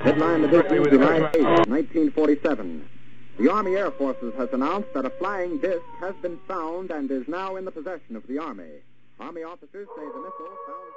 Headline edition, July 8, 1947. The Army Air Forces has announced that a flying disc has been found and is now in the possession of the Army. Army officers say the missile found...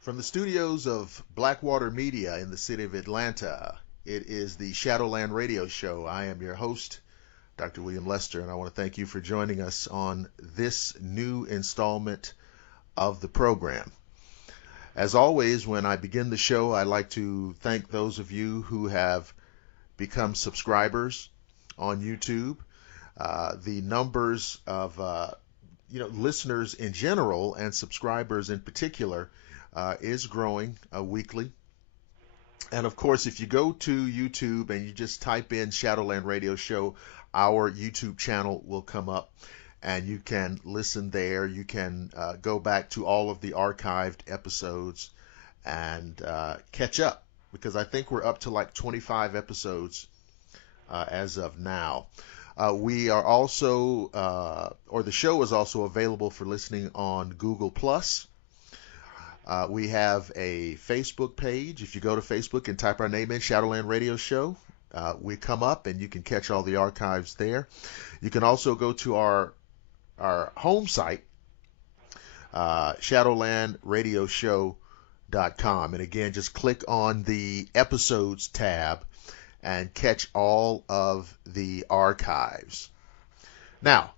From the studios of Blackwater Media in the city of Atlanta, it is the Shadowland Radio Show. I am your host, Dr. William Lester, and I want to thank you for joining us on this new installment of the program. As always, when I begin the show, I like to thank those of you who have become subscribers on YouTube. The numbers of listeners in general and subscribers in particular is growing weekly. And of course, if you go to YouTube and you just type in Shadowland Radio Show, our YouTube channel will come up and you can listen there. You can go back to all of the archived episodes and catch up, because I think we're up to like 25 episodes as of now. We are also, the show is also available for listening on Google+. We have a Facebook page. If you go to Facebook and type our name in, Shadowland Radio Show, we come up and you can catch all the archives there. You can also go to our home site, shadowlandradioshow.com. And again, just click on the episodes tab and catch all of the archives. Now,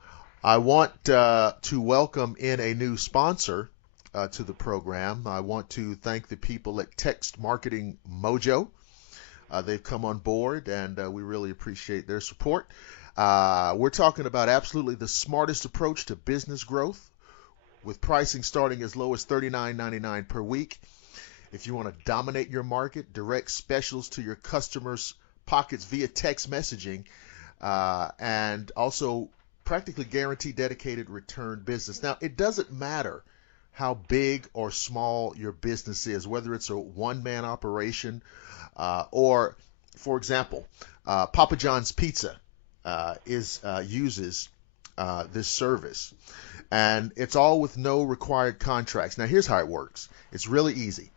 I want to welcome in a new sponsor to the program. I want to thank the people at Text Marketing Mojo. They've come on board, and we really appreciate their support. We're talking about absolutely the smartest approach to business growth, with pricing starting as low as $39.99 per week. If you want to dominate your market, direct specials to your customers' pockets via text messaging, and also practically guarantee dedicated return business. Now, it doesn't matter how big or small your business is, whether it's a one-man operation or, for example, Papa John's Pizza uses this service, and it's all with no required contracts. Now, here's how it works. It's really easy.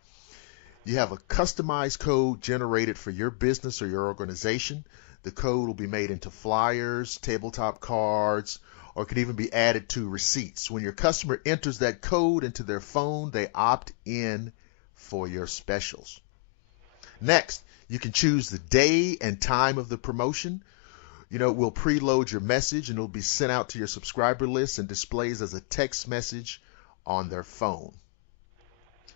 You have a customized code generated for your business or your organization. The code will be made into flyers, tabletop cards, or could even be added to receipts. When your customer enters that code into their phone, they opt in for your specials. Next, you can choose the day and time of the promotion. We'll preload your message and it'll be sent out to your subscriber list and displays as a text message on their phone.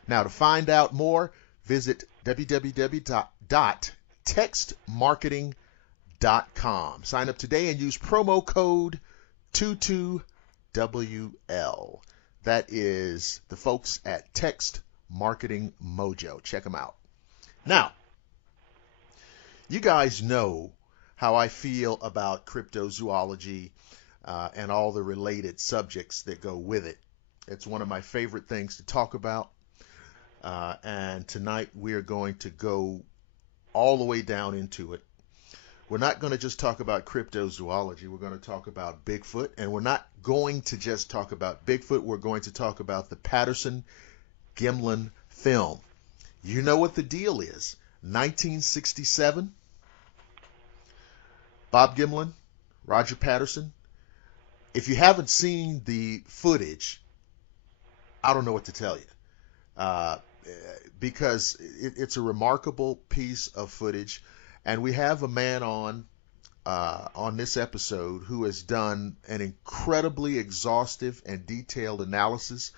Now, to find out more, visit www.textmarketing.com. Sign up today and use promo code 22WL. That is the folks at Text Marketing Mojo. Check them out. Now, you guys know how I feel about cryptozoology and all the related subjects that go with it. It's one of my favorite things to talk about. And tonight we are going to go all the way down into it. We're not going to just talk about cryptozoology. We're going to talk about Bigfoot. And we're not going to just talk about Bigfoot. We're going to talk about the Patterson-Gimlin Film. You know what the deal is. 1967, Bob Gimlin, Roger Patterson. If you haven't seen the footage, I don't know what to tell you. Because it's a remarkable piece of footage. And we have a man on this episode who has done an incredibly exhaustive and detailed analysis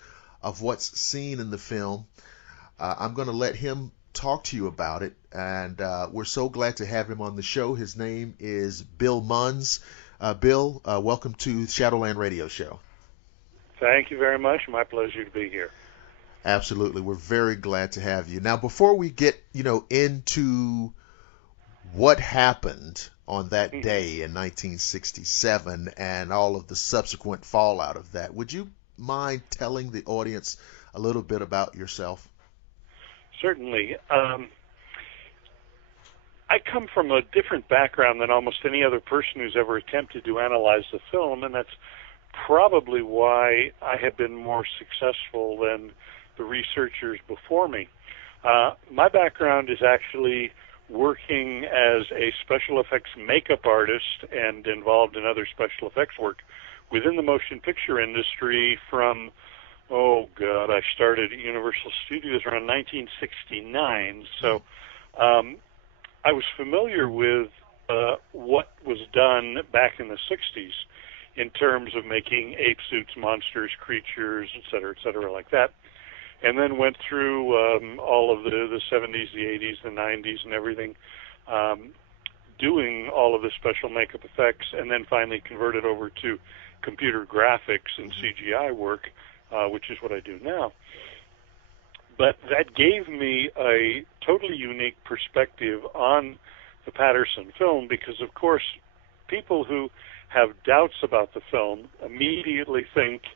of what's seen in the film. I'm going to let him talk to you about it, and we're so glad to have him on the show. His name is Bill Munns. Bill, welcome to Shadowland Radio Show. Thank you very much. My pleasure to be here. Absolutely. We're very glad to have you. Now, before we get, into what happened on that day in 1967 and all of the subsequent fallout of that, would you mind telling the audience a little bit about yourself? Certainly. I come from a different background than almost any other person who's ever attempted to analyze the film, and that's probably why I have been more successful than the researchers before me. My background is actually working as a special effects makeup artist and involved in other special effects work within the motion picture industry from, I started at Universal Studios around 1969. So I was familiar with what was done back in the 60s in terms of making ape suits, monsters, creatures, et cetera, like that. And then went through all of the 70s, the 80s, the 90s, and everything, doing all of the special makeup effects, and then finally converted over to computer graphics and CGI work, which is what I do now. But that gave me a totally unique perspective on the Patterson film because, of course, people who have doubts about the film immediately think,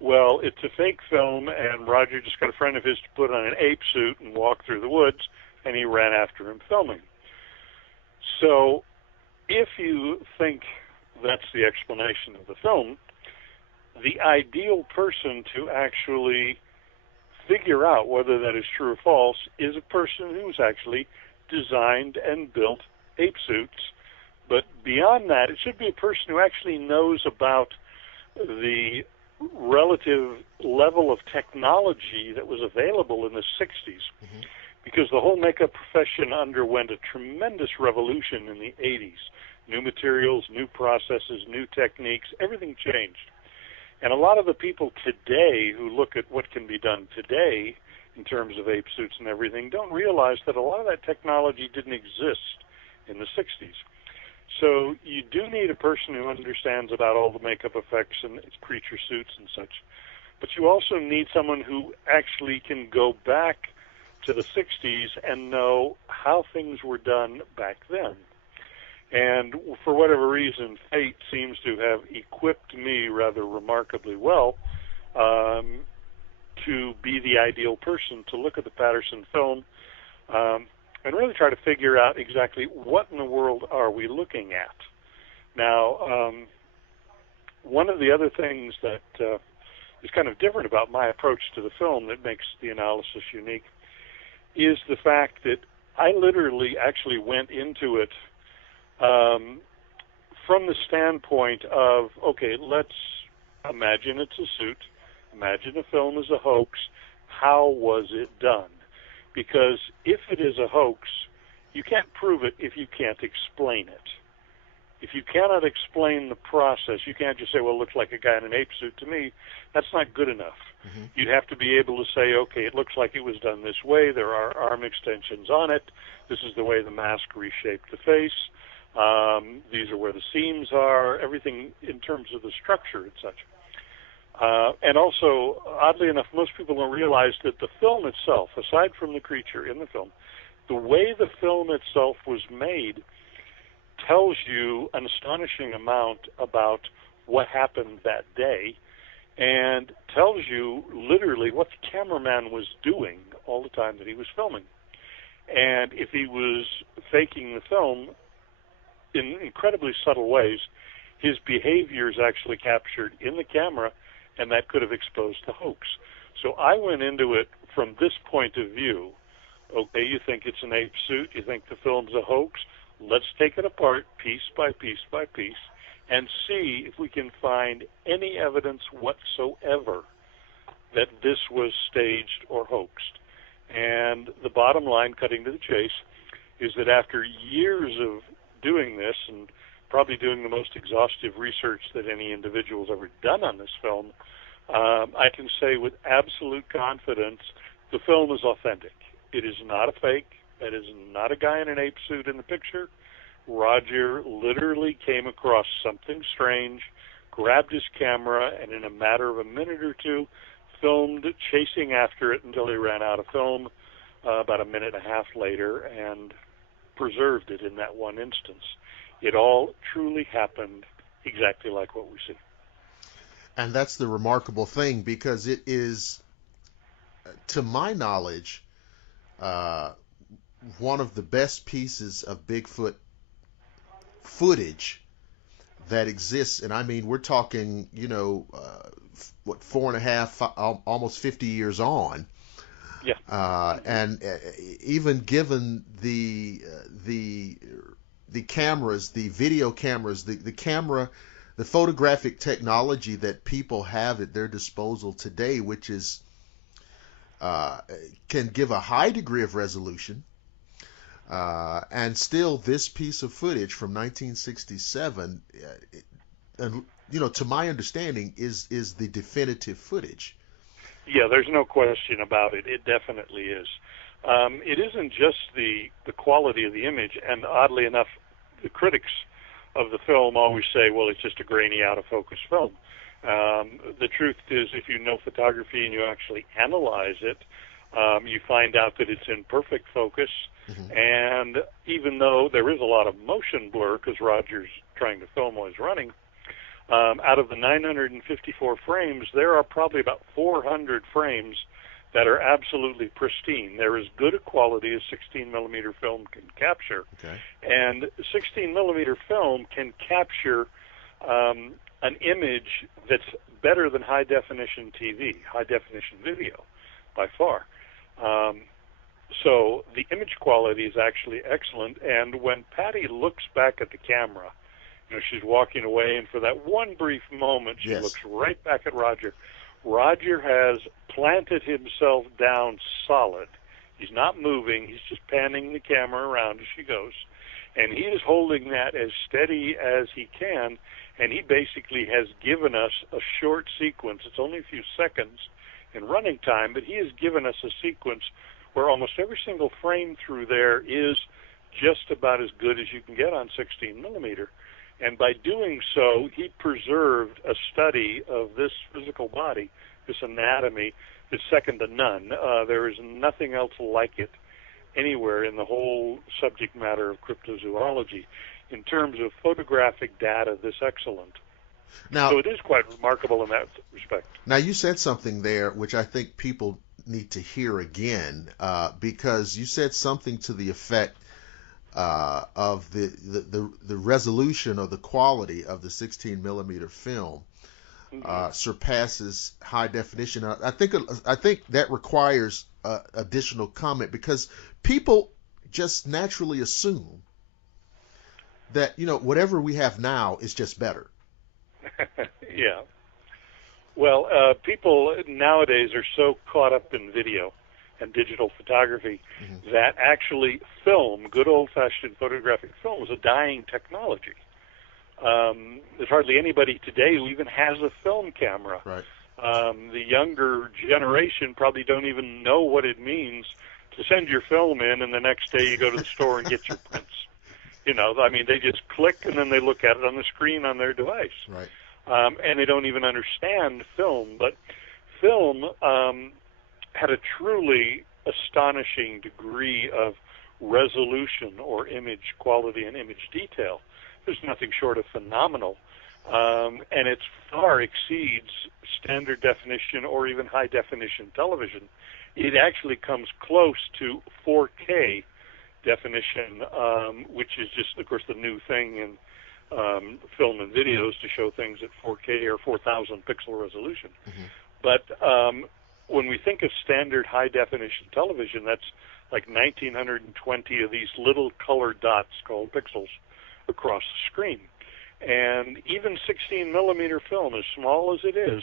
well, it's a fake film, and Roger just got a friend of his to put on an ape suit and walk through the woods, and he ran after him filming. So if you think that's the explanation of the film, the ideal person to actually figure out whether that is true or false is a person who's actually designed and built ape suits. But beyond that, it should be a person who actually knows about the relative level of technology that was available in the 60s, because the whole makeup profession underwent a tremendous revolution in the 80s. New materials, new processes, new techniques, everything changed. And a lot of the people today who look at what can be done today in terms of ape suits and everything don't realize that a lot of that technology didn't exist in the 60s. So you do need a person who understands about all the makeup effects and creature suits and such. But you also need someone who actually can go back to the 60s and know how things were done back then. And for whatever reason, fate seems to have equipped me rather remarkably well to be the ideal person to look at the Patterson film and really try to figure out exactly what in the world are we looking at. Now, one of the other things that is kind of different about my approach to the film that makes the analysis unique is the fact that I literally actually went into it from the standpoint of, okay, let's imagine it's a suit, imagine the film is a hoax, how was it done? Because if it is a hoax, you can't prove it if you can't explain it. If you cannot explain the process, you can't just say, well, it looks like a guy in an ape suit to me. That's not good enough. You'd have to be able to say, okay, it looks like it was done this way. There are arm extensions on it. This is the way the mask reshaped the face. These are where the seams are, everything in terms of the structure and such. And also, oddly enough, most people don't realize that the film itself, aside from the creature in the film, the way the film itself was made tells you an astonishing amount about what happened that day and tells you literally what the cameraman was doing all the time that he was filming. And if he was faking the film in incredibly subtle ways, his behavior is actually captured in the camera, and that could have exposed the hoax. So I went into it from this point of view, Okay, you think it's an ape suit, you think the film's a hoax. Let's take it apart piece by piece by piece and see if we can find any evidence whatsoever that this was staged or hoaxed. And the bottom line, cutting to the chase, is that after years of doing this, and probably doing the most exhaustive research that any individual's ever done on this film, I can say with absolute confidence the film is authentic. It is not a fake. That is not a guy in an ape suit in the picture. Roger literally came across something strange, grabbed his camera, and in a matter of a minute or two, filmed chasing after it until he ran out of film about a minute and a half later, and preserved it in that one instance. It all truly happened exactly like what we see. And that's the remarkable thing, because it is, to my knowledge, one of the best pieces of Bigfoot footage that exists. And I mean, we're talking, 4.5, almost 50 years on. Yeah. And even given the cameras, the video cameras, the photographic technology that people have at their disposal today, which is can give a high degree of resolution, and still this piece of footage from 1967, to my understanding, is the definitive footage. Yeah, there's no question about it. It definitely is. It isn't just the quality of the image, and oddly enough, the critics of the film always say, well, it's just a grainy, out-of-focus film. The truth is, if you know photography and you actually analyze it, you find out that it's in perfect focus. Mm-hmm. And even though there is a lot of motion blur, because Roger's trying to film while he's running, out of the 954 frames, there are probably about 400 frames that are absolutely pristine. They're as good a quality as 16-millimeter film can capture. Okay. And 16-millimeter film can capture an image that's better than high-definition TV, high-definition video, by far. So the image quality is actually excellent, and when Patty looks back at the camera, she's walking away, and for that one brief moment, she looks right back at Roger. Roger has planted himself down solid. He's not moving. He's just panning the camera around as she goes, and he is holding that as steady as he can, and he basically has given us a short sequence. It's only a few seconds in running time, but he has given us a sequence where almost every single frame through there is just about as good as you can get on 16-millimeter. And by doing so, he preserved a study of this physical body, this anatomy, that's second to none. There is nothing else like it anywhere in the whole subject matter of cryptozoology in terms of photographic data this excellent. Now, so it is quite remarkable in that respect. Now, you said something there which I think people need to hear again, because you said something to the effect of the resolution or the quality of the 16-millimeter film surpasses high definition. I think that requires additional comment, because people just naturally assume that whatever we have now is just better. Yeah. Well, people nowadays are so caught up in video and digital photography that actually film, good old-fashioned photographic film, is a dying technology. There's hardly anybody today who even has a film camera. Right. The younger generation probably don't even know what it means to send your film in, and the next day you go to the store and get your prints. They just click, and then they look at it on the screen on their device. Right. And they don't even understand film. But film had a truly astonishing degree of resolution or image quality and image detail. There's nothing short of phenomenal. And it far exceeds standard definition or even high definition television. It actually comes close to 4K definition, which is just, of course, the new thing in film and videos to show things at 4K or 4,000 pixel resolution. Mm-hmm. But when we think of standard high definition television, that's like 1,920 of these little colored dots called pixels across the screen. And even 16 millimeter film, as small as it is,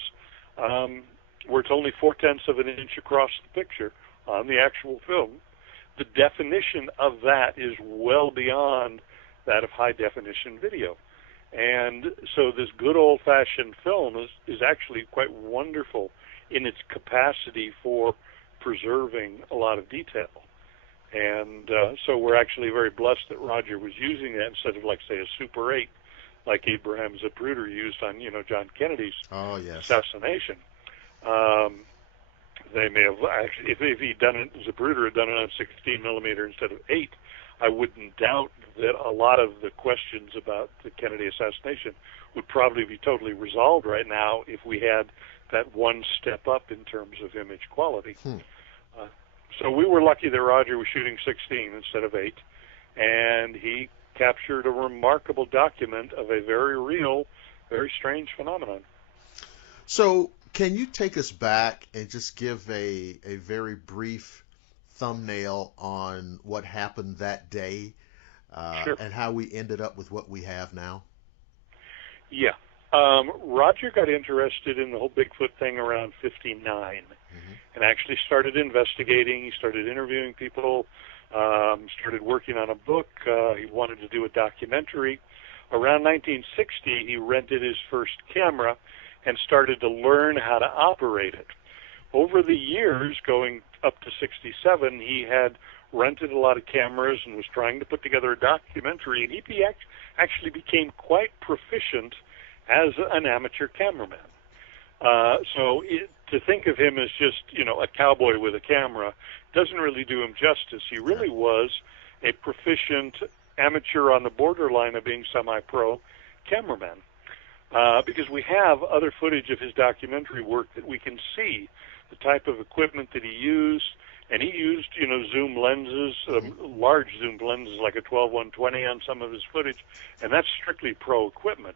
where it's only 0.4 of an inch across the picture on the actual film, the definition of that is well beyond that of high definition video. And so this good old-fashioned film is actually quite wonderful in its capacity for preserving a lot of detail. And so we're actually very blessed that Roger was using that instead of, like, say, a Super 8, like Abraham Zapruder used on, John Kennedy's assassination. They may have actually, if he'd done it, Zapruder had done it on 16 millimeter instead of 8, I wouldn't doubt that a lot of the questions about the Kennedy assassination would probably be totally resolved right now if we had that one step up in terms of image quality. So we were lucky that Roger was shooting 16 instead of 8, and he captured a remarkable document of a very real, very strange phenomenon. So can you take us back and just give a very brief thumbnail on what happened that day Sure. and how we ended up with what we have now? Yeah. Roger got interested in the whole Bigfoot thing around 59 and actually started investigating. He started interviewing people, started working on a book. He wanted to do a documentary. Around 1960, he rented his first camera and started to learn how to operate it. Over the years, going up to 67, he had rented a lot of cameras and was trying to put together a documentary, and he actually became quite proficient as an amateur cameraman. To think of him as just, a cowboy with a camera doesn't really do him justice. He really was a proficient amateur on the borderline of being semi-pro cameraman. Because we have other footage of his documentary work that we can see the type of equipment that he used, and he used, zoom lenses, large zoom lenses like a 12-120 on some of his footage, and that's strictly pro equipment.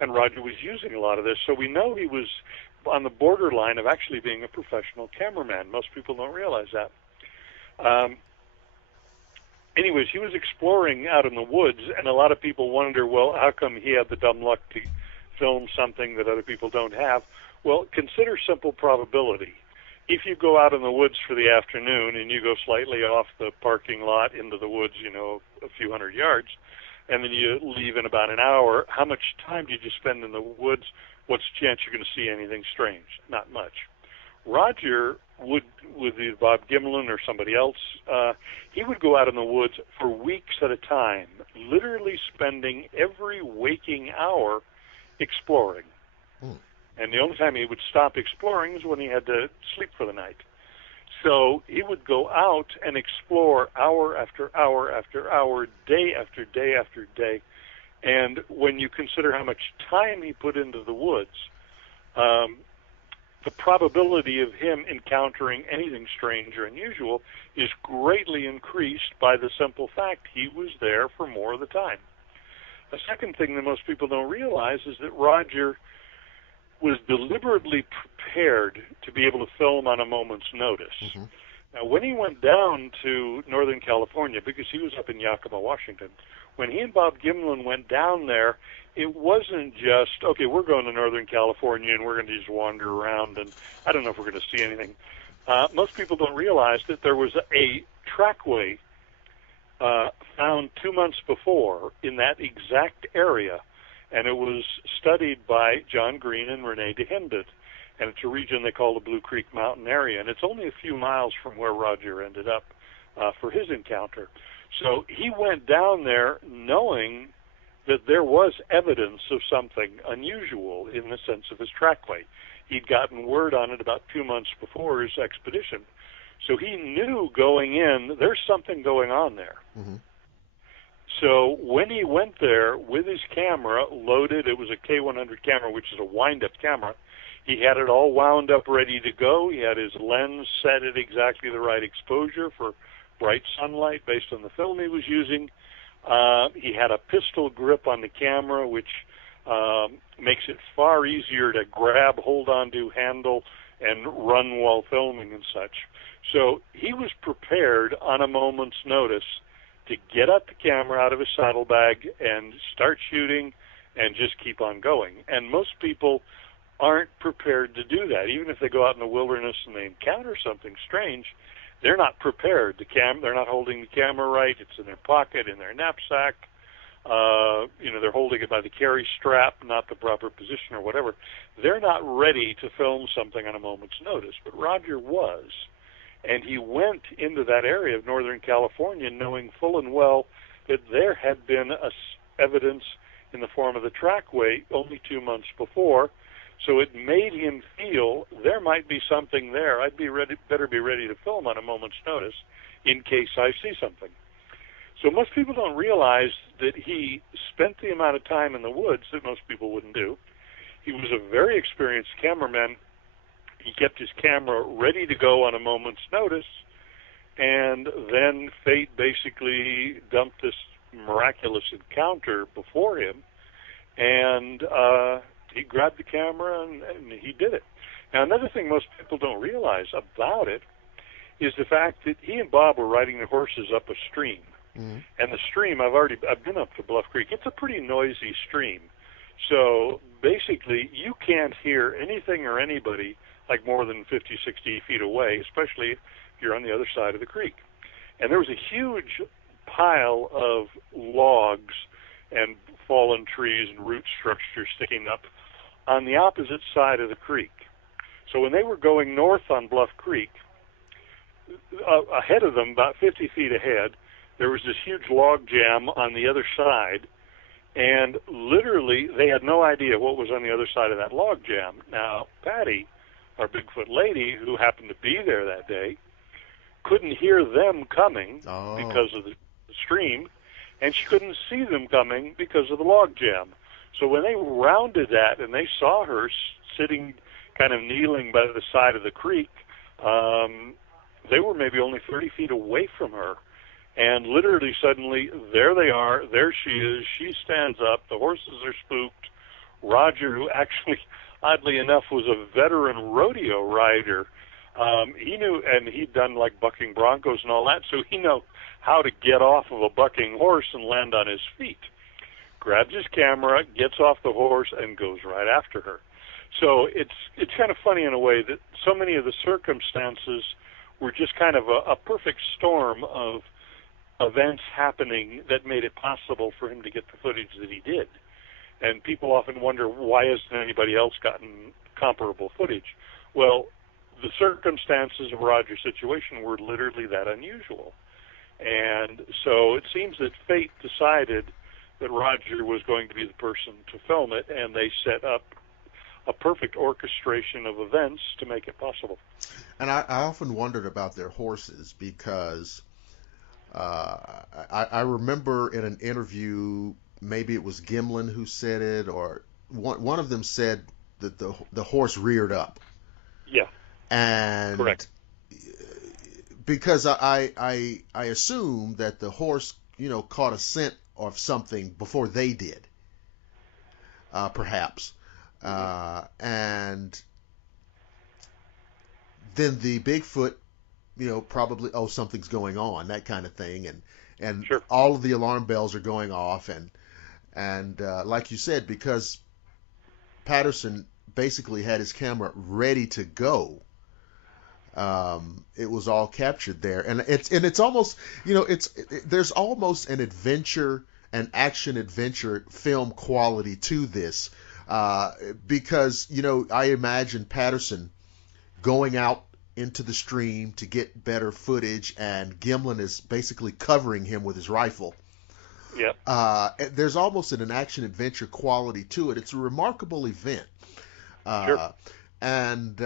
And Roger was using a lot of this, so we know he was on the borderline of actually being a professional cameraman. Most people don't realize that. Anyways, he was exploring out in the woods, and a lot of people wonder, well, how come he had the dumb luck to film something that other people don't have? Well, consider simple probability. If you go out in the woods for the afternoon and you go slightly off the parking lot into the woods, a few hundred yards, and then you leave in about an hour, how much time did you spend in the woods? What's the chance you're going to see anything strange? Not much. Roger would, with either Bob Gimlin or somebody else, he would go out in the woods for weeks at a time, literally spending every waking hour exploring. And the only time he would stop exploring is when he had to sleep for the night. So he would go out and explore hour after hour after hour, day after day after day. And when you consider how much time he put into the woods, the probability of him encountering anything strange or unusual is greatly increased by the simple fact he was there for more of the time. A second thing that most people don't realize is that Roger was deliberately prepared to be able to film on a moment's notice. Now, when he went down to Northern California, because he was up in Yakima, Washington, when he and Bob Gimlin went down there, it wasn't just, okay, we're going to Northern California and we're going to just wander around and I don't know if we're going to see anything. Most people don't realize that there was a trackway found 2 months before in that exact area, and it was studied by John Green and Rene DeHendit, and it's a region they call the Blue Creek Mountain area, and it's only a few miles from where Roger ended up for his encounter. So he went down there knowing that there was evidence of something unusual in the sense of his trackway. He'd gotten word on it about 2 months before his expedition. So he knew going in, there's something going on there. So when he went there with his camera loaded, it was a K100 camera, which is a wind-up camera. He had it all wound up ready to go. He had his lens set at exactly the right exposure for bright sunlight based on the film he was using. He had a pistol grip on the camera, which makes it far easier to grab, hold on to, handle, and run while filming and such. So he was prepared on a moment's notice to get up the camera out of his saddlebag and start shooting and just keep on going. And most people aren't prepared to do that. Even if they go out in the wilderness and they encounter something strange, they're not prepared. They're not holding the camera right. It's in their pocket, in their knapsack. They're holding it by the carry strap, not the proper position or whatever. They're not ready to film something on a moment's notice. But Roger was. And he went into that area of Northern California knowing full and well that there had been evidence in the form of the trackway only 2 months before. So it made him feel there might be something there. Better be ready to film on a moment's notice in case I see something. So most people don't realize that he spent the amount of time in the woods that most people wouldn't do. He was a very experienced cameraman. He kept his camera ready to go on a moment's notice, and then fate basically dumped this miraculous encounter before him, and he grabbed the camera and he did it. Now, another thing most people don't realize about it is the fact that he and Bob were riding the horses up a stream. Mm-hmm. And the stream, I've been up to Bluff Creek. It's a pretty noisy stream. So basically, you can't hear anything or anybody like more than 50, 60 feet away, especially if you're on the other side of the creek. And there was a huge pile of logs and fallen trees and root structures sticking up on the opposite side of the creek. So when they were going north on Bluff Creek, ahead of them, about 50 feet ahead, there was this huge log jam on the other side, and literally they had no idea what was on the other side of that log jam. Now, Patty, our Bigfoot lady, who happened to be there that day, couldn't hear them coming because of the stream, and she couldn't see them coming because of the log jam. So when they rounded that and they saw her sitting, kind of kneeling by the side of the creek, they were maybe only 30 feet away from her. And literally, suddenly, there they are. There she is. She stands up. The horses are spooked. Roger, who actually, oddly enough, was a veteran rodeo rider, he knew, and he'd done like bucking broncos and all that, so he knew how to get off of a bucking horse and land on his feet. Grabs his camera, gets off the horse, and goes right after her. So it's kind of funny in a way that so many of the circumstances were just kind of a perfect storm of events happening that made it possible for him to get the footage that he did. And people often wonder, why hasn't anybody else gotten comparable footage? Well, the circumstances of Roger's situation were literally that unusual. And so it seems that fate decided that Roger was going to be the person to film it, and they set up a perfect orchestration of events to make it possible. And I often wondered about their horses because I remember in an interview, maybe it was Gimlin who said it, or one of them said that the horse reared up. Yeah. And correct. Because I assume that the horse, caught a scent of something before they did, perhaps. And then the Bigfoot, probably, something's going on, that kind of thing. And sure. All of the alarm bells are going off. And like you said, because Patterson basically had his camera ready to go, it was all captured there. And it's almost, there's almost an action adventure film quality to this. Because, I imagine Patterson going out into the stream to get better footage, and Gimlin is basically covering him with his rifle. Yep. There's almost an action adventure quality to it. It's a remarkable event. Sure. And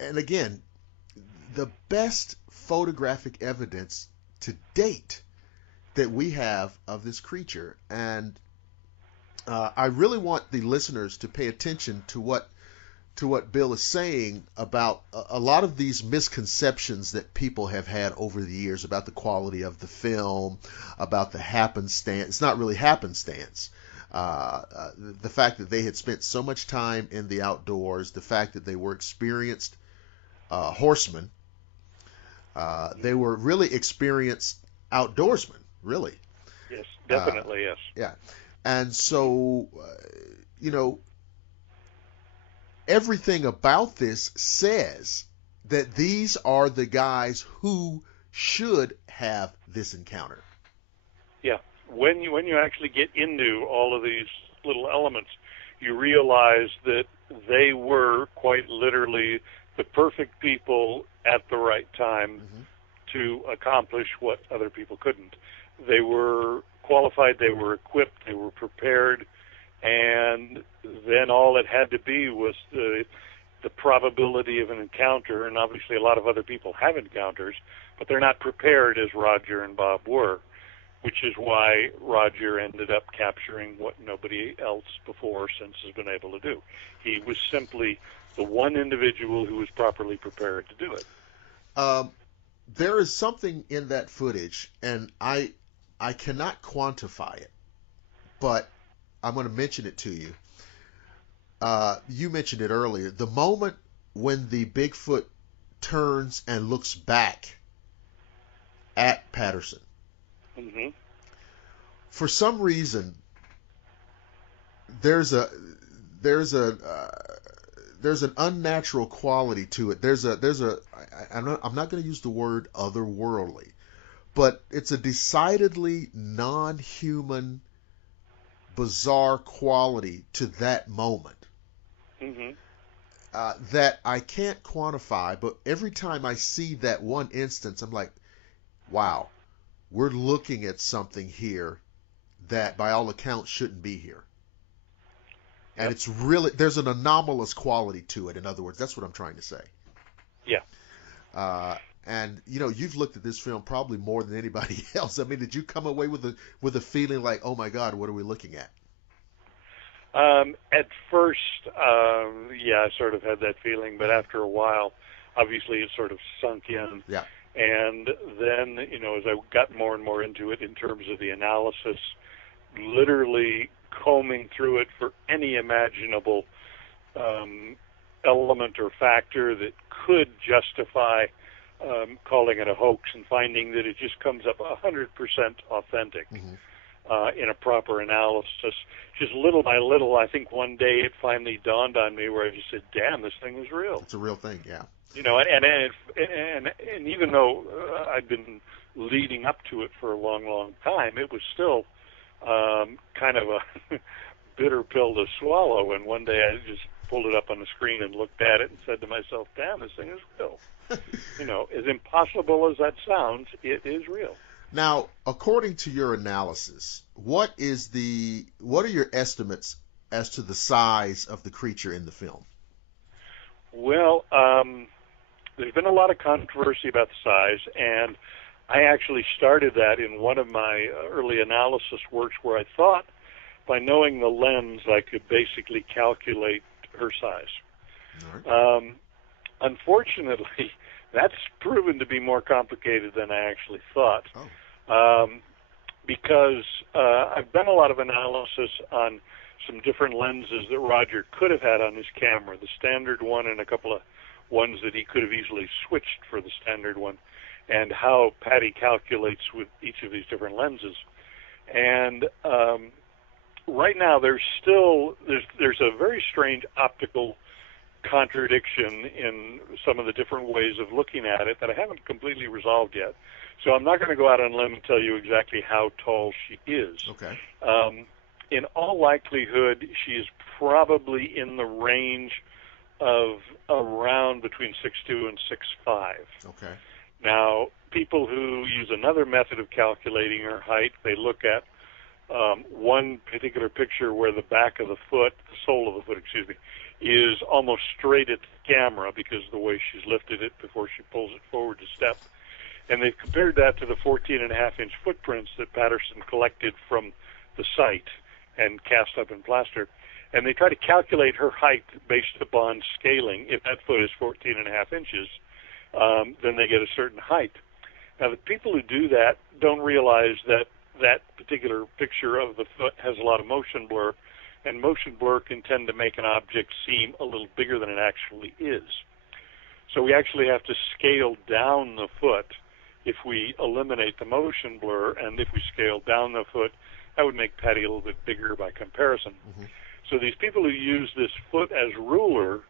again, the best photographic evidence to date that we have of this creature. And I really want the listeners to pay attention to what Bill is saying about a lot of these misconceptions that people have had over the years about the quality of the film, about the happenstance. It's not really happenstance. The fact that they had spent so much time in the outdoors, the fact that they were experienced horsemen, They were really experienced outdoorsmen, really. Yes, definitely, yes. Yeah. And so, everything about this says that these are the guys who should have this encounter. Yeah. When you actually get into all of these little elements, you realize that they were quite literally the perfect people at the right time to accomplish what other people couldn't. They were qualified, they were equipped, they were prepared, and then all it had to be was the probability of an encounter. And obviously a lot of other people have encounters, but they're not prepared as Roger and Bob were, which is why Roger ended up capturing what nobody else before or since has been able to do. He was simply the one individual who was properly prepared to do it. There is something in that footage, and I cannot quantify it, but I'm going to mention it to you. You mentioned it earlier. The moment when the Bigfoot turns and looks back at Patterson. Mm-hmm. For some reason, there's an unnatural quality to it. I'm not going to use the word otherworldly, but it's a decidedly non-human, bizarre quality to that moment. Mm-hmm. That I can't quantify, but every time I see that one instance, I'm like, wow, we're looking at something here that by all accounts shouldn't be here. And It's really, there's an anomalous quality to it. In other words, that's what I'm trying to say. Yeah. And you've looked at this film probably more than anybody else. I mean, did you come away with a feeling like, oh my God, what are we looking at? At first, I sort of had that feeling, but after a while, obviously it sort of sunk in. Yeah. And then, as I got more and more into it in terms of the analysis, literally combing through it for any imaginable element or factor that could justify calling it a hoax, and finding that it just comes up 100% authentic. Mm-hmm. In a proper analysis, just little by little. I think one day it finally dawned on me where I just said, "Damn, this thing is real." It's a real thing, yeah. And even though I'd been leading up to it for a long, long time, it was still kind of a bitter pill to swallow. And one day I just pulled it up on the screen and looked at it and said to myself, "Damn, this thing is real." As impossible as that sounds, it is real. Now, according to your analysis, what are your estimates as to the size of the creature in the film? Well, there's been a lot of controversy about the size, and I actually started that in one of my early analysis works where I thought by knowing the lens I could basically calculate her size. All right. Unfortunately, that's proven to be more complicated than I actually thought. Oh. Because I've done a lot of analysis on some different lenses that Roger could have had on his camera, the standard one and a couple of ones that he could have easily switched for the standard one, and how Patty calculates with each of these different lenses. And right now there's a very strange optical contradiction in some of the different ways of looking at it that I haven't completely resolved yet. So I'm not going to go out on a limb and tell you exactly how tall she is. Okay. In all likelihood, she is probably in the range of around between 6'2" and 6'5". Okay. Now, people who use another method of calculating her height, they look at one particular picture where the back of the foot, the sole of the foot, is almost straight at the camera because of the way she's lifted it before she pulls it forward to step. And they've compared that to the 14.5-inch footprints that Patterson collected from the site and cast up in plaster. And they try to calculate her height based upon scaling. If that foot is 14.5 inches, then they get a certain height. Now, the people who do that don't realize that that particular picture of the foot has a lot of motion blur, and motion blur can tend to make an object seem a little bigger than it actually is. So we actually have to scale down the foot if we eliminate the motion blur, and if we scale down the foot, that would make Patty a little bit bigger by comparison. Mm-hmm. So these people who use this foot as ruler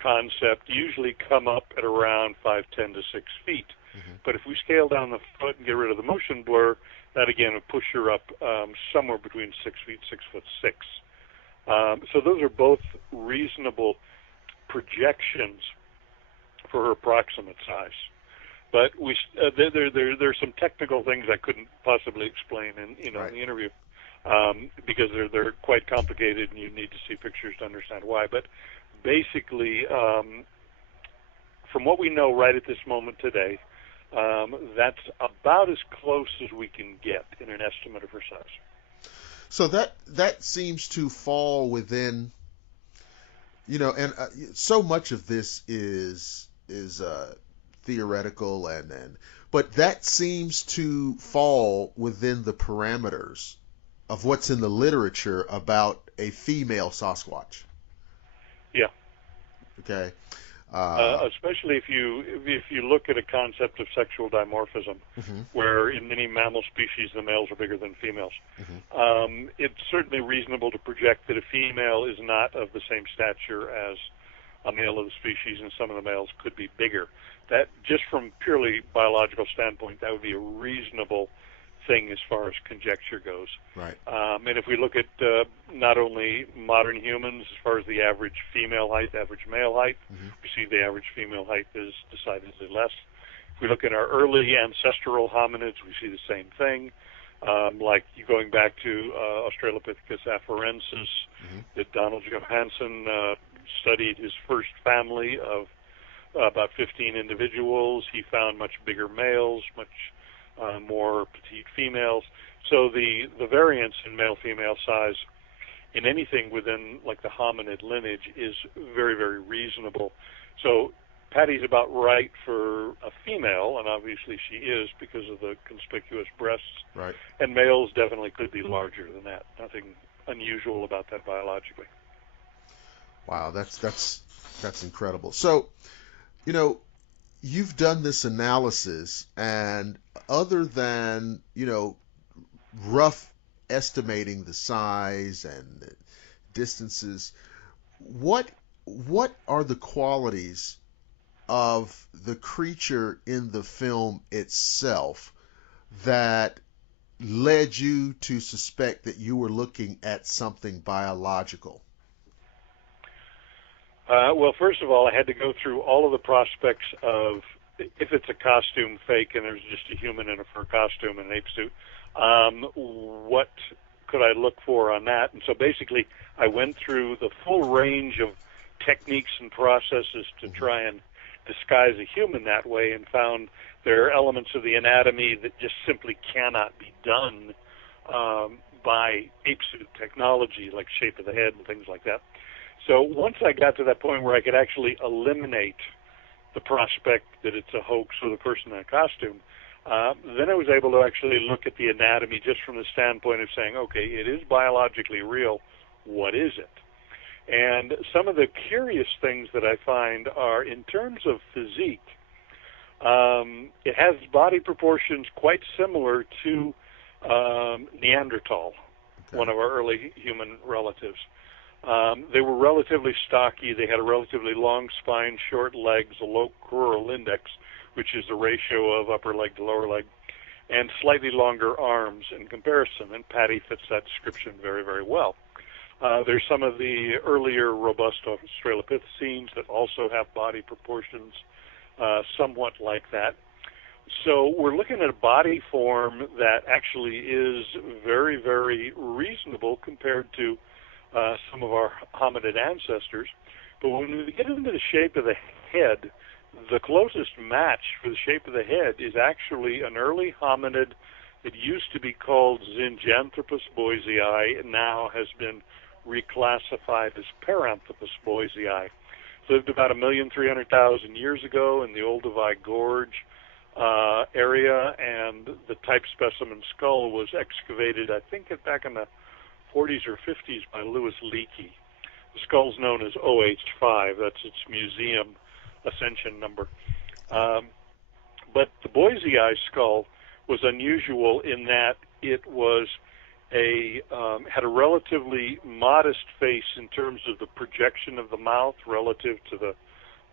concept usually come up at around 5'10" to 6 feet. Mm-hmm. But if we scale down the foot and get rid of the motion blur, that again would push her up somewhere between 6 feet, 6'6". So those are both reasonable projections for her approximate size. But there's some technical things I couldn't possibly explain in right. the interview because they're quite complicated, and you need to see pictures to understand why. But basically, from what we know right at this moment today, that's about as close as we can get in an estimate of her size. So that seems to fall within, and so much of this is theoretical but that seems to fall within the parameters of what's in the literature about a female Sasquatch. Yeah. Okay. Especially if you look at a concept of sexual dimorphism, mm-hmm. where in many mammal species the males are bigger than females. Mm-hmm. It's certainly reasonable to project that a female is not of the same stature as a male of the species, and some of the males could be bigger. That, just from purely biological standpoint, that would be a reasonable thing as far as conjecture goes. Right. And if we look at not only modern humans, as far as the average female height, average male height, mm-hmm. we see the average female height is decidedly less. If we look at our early ancestral hominids, we see the same thing. Like going back to Australopithecus afarensis, mm-hmm. that Donald Johanson studied his first family of about 15 individuals. He found much bigger males, much more petite females. So the variance in male-female size in anything within like the hominid lineage is very, very reasonable. So Patty's about right for a female, and obviously she is because of the conspicuous breasts. Right. And males definitely could be larger than that. Nothing unusual about that biologically. Wow, that's incredible. So, you've done this analysis, and other than, rough estimating the size and the distances, what are the qualities of the creature in the film itself that led you to suspect that you were looking at something biological? Well, first of all, I had to go through all of the prospects of, if it's a costume fake and there's just a human in a fur costume and an ape suit, what could I look for on that? And so basically, I went through the full range of techniques and processes to try and disguise a human that way, and found there are elements of the anatomy that just simply cannot be done by ape suit technology, like shape of the head and things like that. So once I got to that point where I could actually eliminate the prospect that it's a hoax or the person in a costume, then I was able to actually look at the anatomy just from the standpoint of saying, okay, it is biologically real. What is it? And some of the curious things that I find are, in terms of physique, it has body proportions quite similar to Neanderthal, one of our early human relatives. They were relatively stocky. They had a relatively long spine, short legs, a low crural index, which is the ratio of upper leg to lower leg, and slightly longer arms in comparison. And Patty fits that description very, very well. There's some of the earlier robust Australopithecines that also have body proportions somewhat like that. So we're looking at a body form that actually is very, very reasonable compared to some of our hominid ancestors. But when we get into the shape of the head, the closest match for the shape of the head is actually an early hominid that used to be called Zinjanthropus boisei, and now has been reclassified as Paranthropus boisei. Lived about 1,300,000 years ago in the Olduvai Gorge area, and the type specimen skull was excavated, I think, back in the 40s or 50s by Louis Leakey. The skull's known as OH5. That's its museum ascension number. But the Boise eye skull was unusual in that it was had a relatively modest face in terms of the projection of the mouth relative to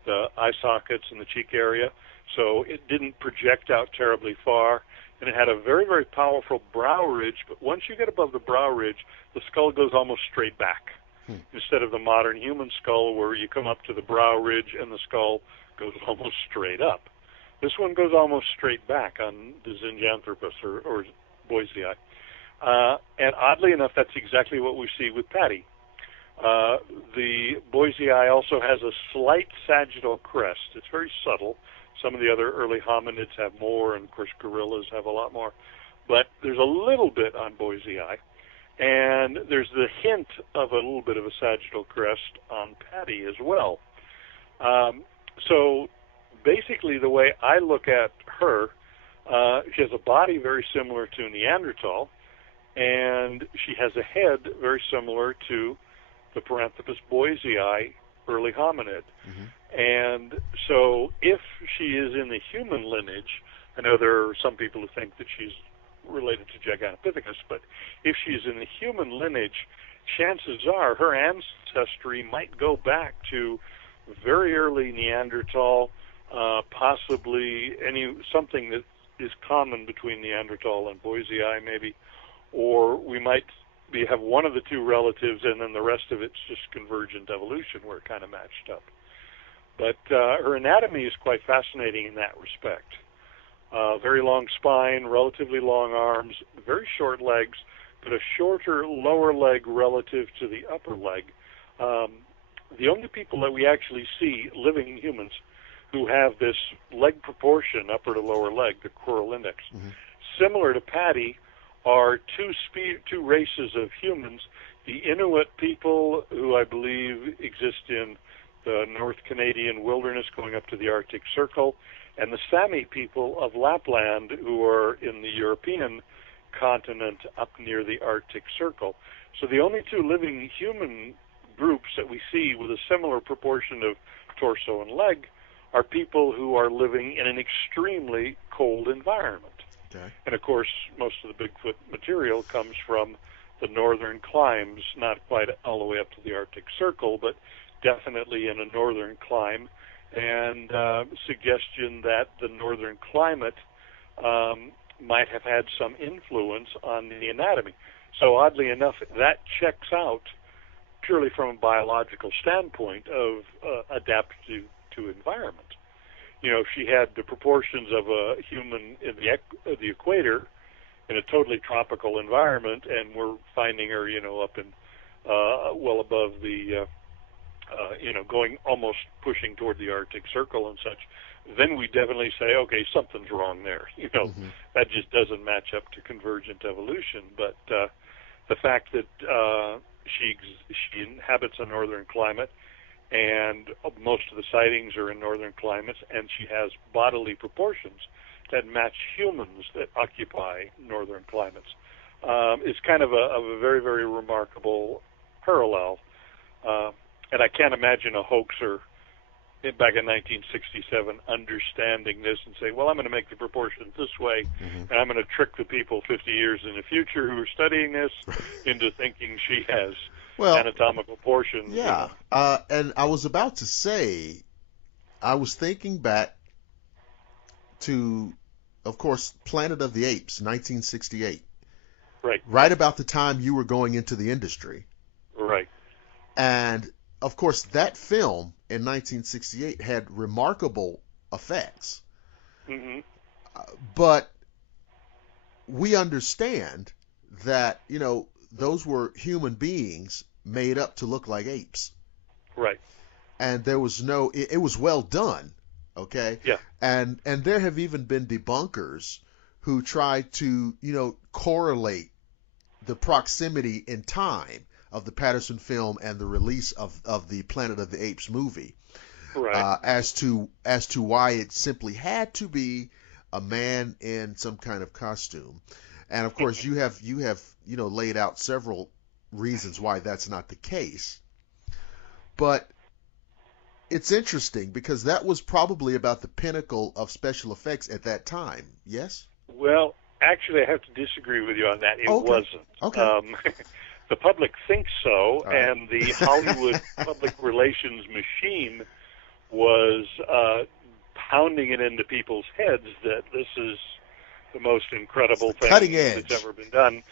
the eye sockets and the cheek area. So it didn't project out terribly far, and it had a very, very powerful brow ridge. But once you get above the brow ridge, the skull goes almost straight back, instead of the modern human skull where you come up to the brow ridge and the skull goes almost straight up. This one goes almost straight back on the Zinjanthropus or Boise eye. And oddly enough, that's exactly what we see with Patty. The Boise eye also has a slight sagittal crest. It's very subtle. Some of the other early hominids have more, and of course gorillas have a lot more. But there's a little bit on Boise eye. And there's the hint of a little bit of a sagittal crest on Patty as well. So basically the way I look at her, she has a body very similar to Neanderthal, and she has a head very similar to the Paranthropus boisei, early hominid. Mm-hmm. And so if she is in the human lineage, I know there are some people who think that she's related to Gigantopithecus, but if she's in the human lineage, chances are her ancestry might go back to very early Neanderthal, possibly something that is common between Neanderthal and boisei maybe, or we might have one of the two relatives and then the rest of it's just convergent evolution where it kind of matched up. But her anatomy is quite fascinating in that respect. Very long spine, relatively long arms, very short legs, but a shorter lower leg relative to the upper leg. The only people that we actually see, living humans, who have this leg proportion, upper to lower leg, the crural index, similar to Patty, are two races of humans. The Inuit people, who I believe exist in the North Canadian wilderness going up to the Arctic Circle, and the Sami people of Lapland, who are in the European continent up near the Arctic Circle. So the only two living human groups that we see with a similar proportion of torso and leg are people who are living in an extremely cold environment. Okay. And of course, most of the Bigfoot material comes from the northern climes, not quite all the way up to the Arctic Circle, but definitely in a northern climb, and suggestion that the northern climate might have had some influence on the anatomy. So oddly enough, that checks out purely from a biological standpoint of adaptive to environment. You know, if she had the proportions of a human in the equator in a totally tropical environment, and we're finding her, up in well above the, going almost pushing toward the Arctic Circle and such, then we definitely say, okay, something's wrong there. That just doesn't match up to convergent evolution. But the fact that she inhabits a northern climate, and most of the sightings are in northern climates, and she has bodily proportions that match humans that occupy northern climates. It's kind of a very, very remarkable parallel. And I can't imagine a hoaxer back in 1967 understanding this and say, well, I'm going to make the proportions this way, and I'm going to trick the people 50 years in the future who are studying this into thinking she has anatomical portions. Yeah, and I was about to say, I was thinking back to, of course, Planet of the Apes, 1968. Right about the time you were going into the industry. Right. And, of course, that film in 1968 had remarkable effects. But we understand that, those were human beings made up to look like apes. Right. And there was it was well done, okay? Yeah. And there have even been debunkers who tried to, correlate the proximity in time of the Patterson film and the release of the Planet of the Apes movie. Right. As to why it simply had to be a man in some kind of costume. And of course you have laid out several reasons why that's not the case. But it's interesting because that was probably about the pinnacle of special effects at that time. Yes? Well, actually, I have to disagree with you on that. It Okay. wasn't. Okay. The public thinks so, All right. and the Hollywood public relations machine was pounding it into people's heads that this is the most incredible thing cutting edge that's ever been done.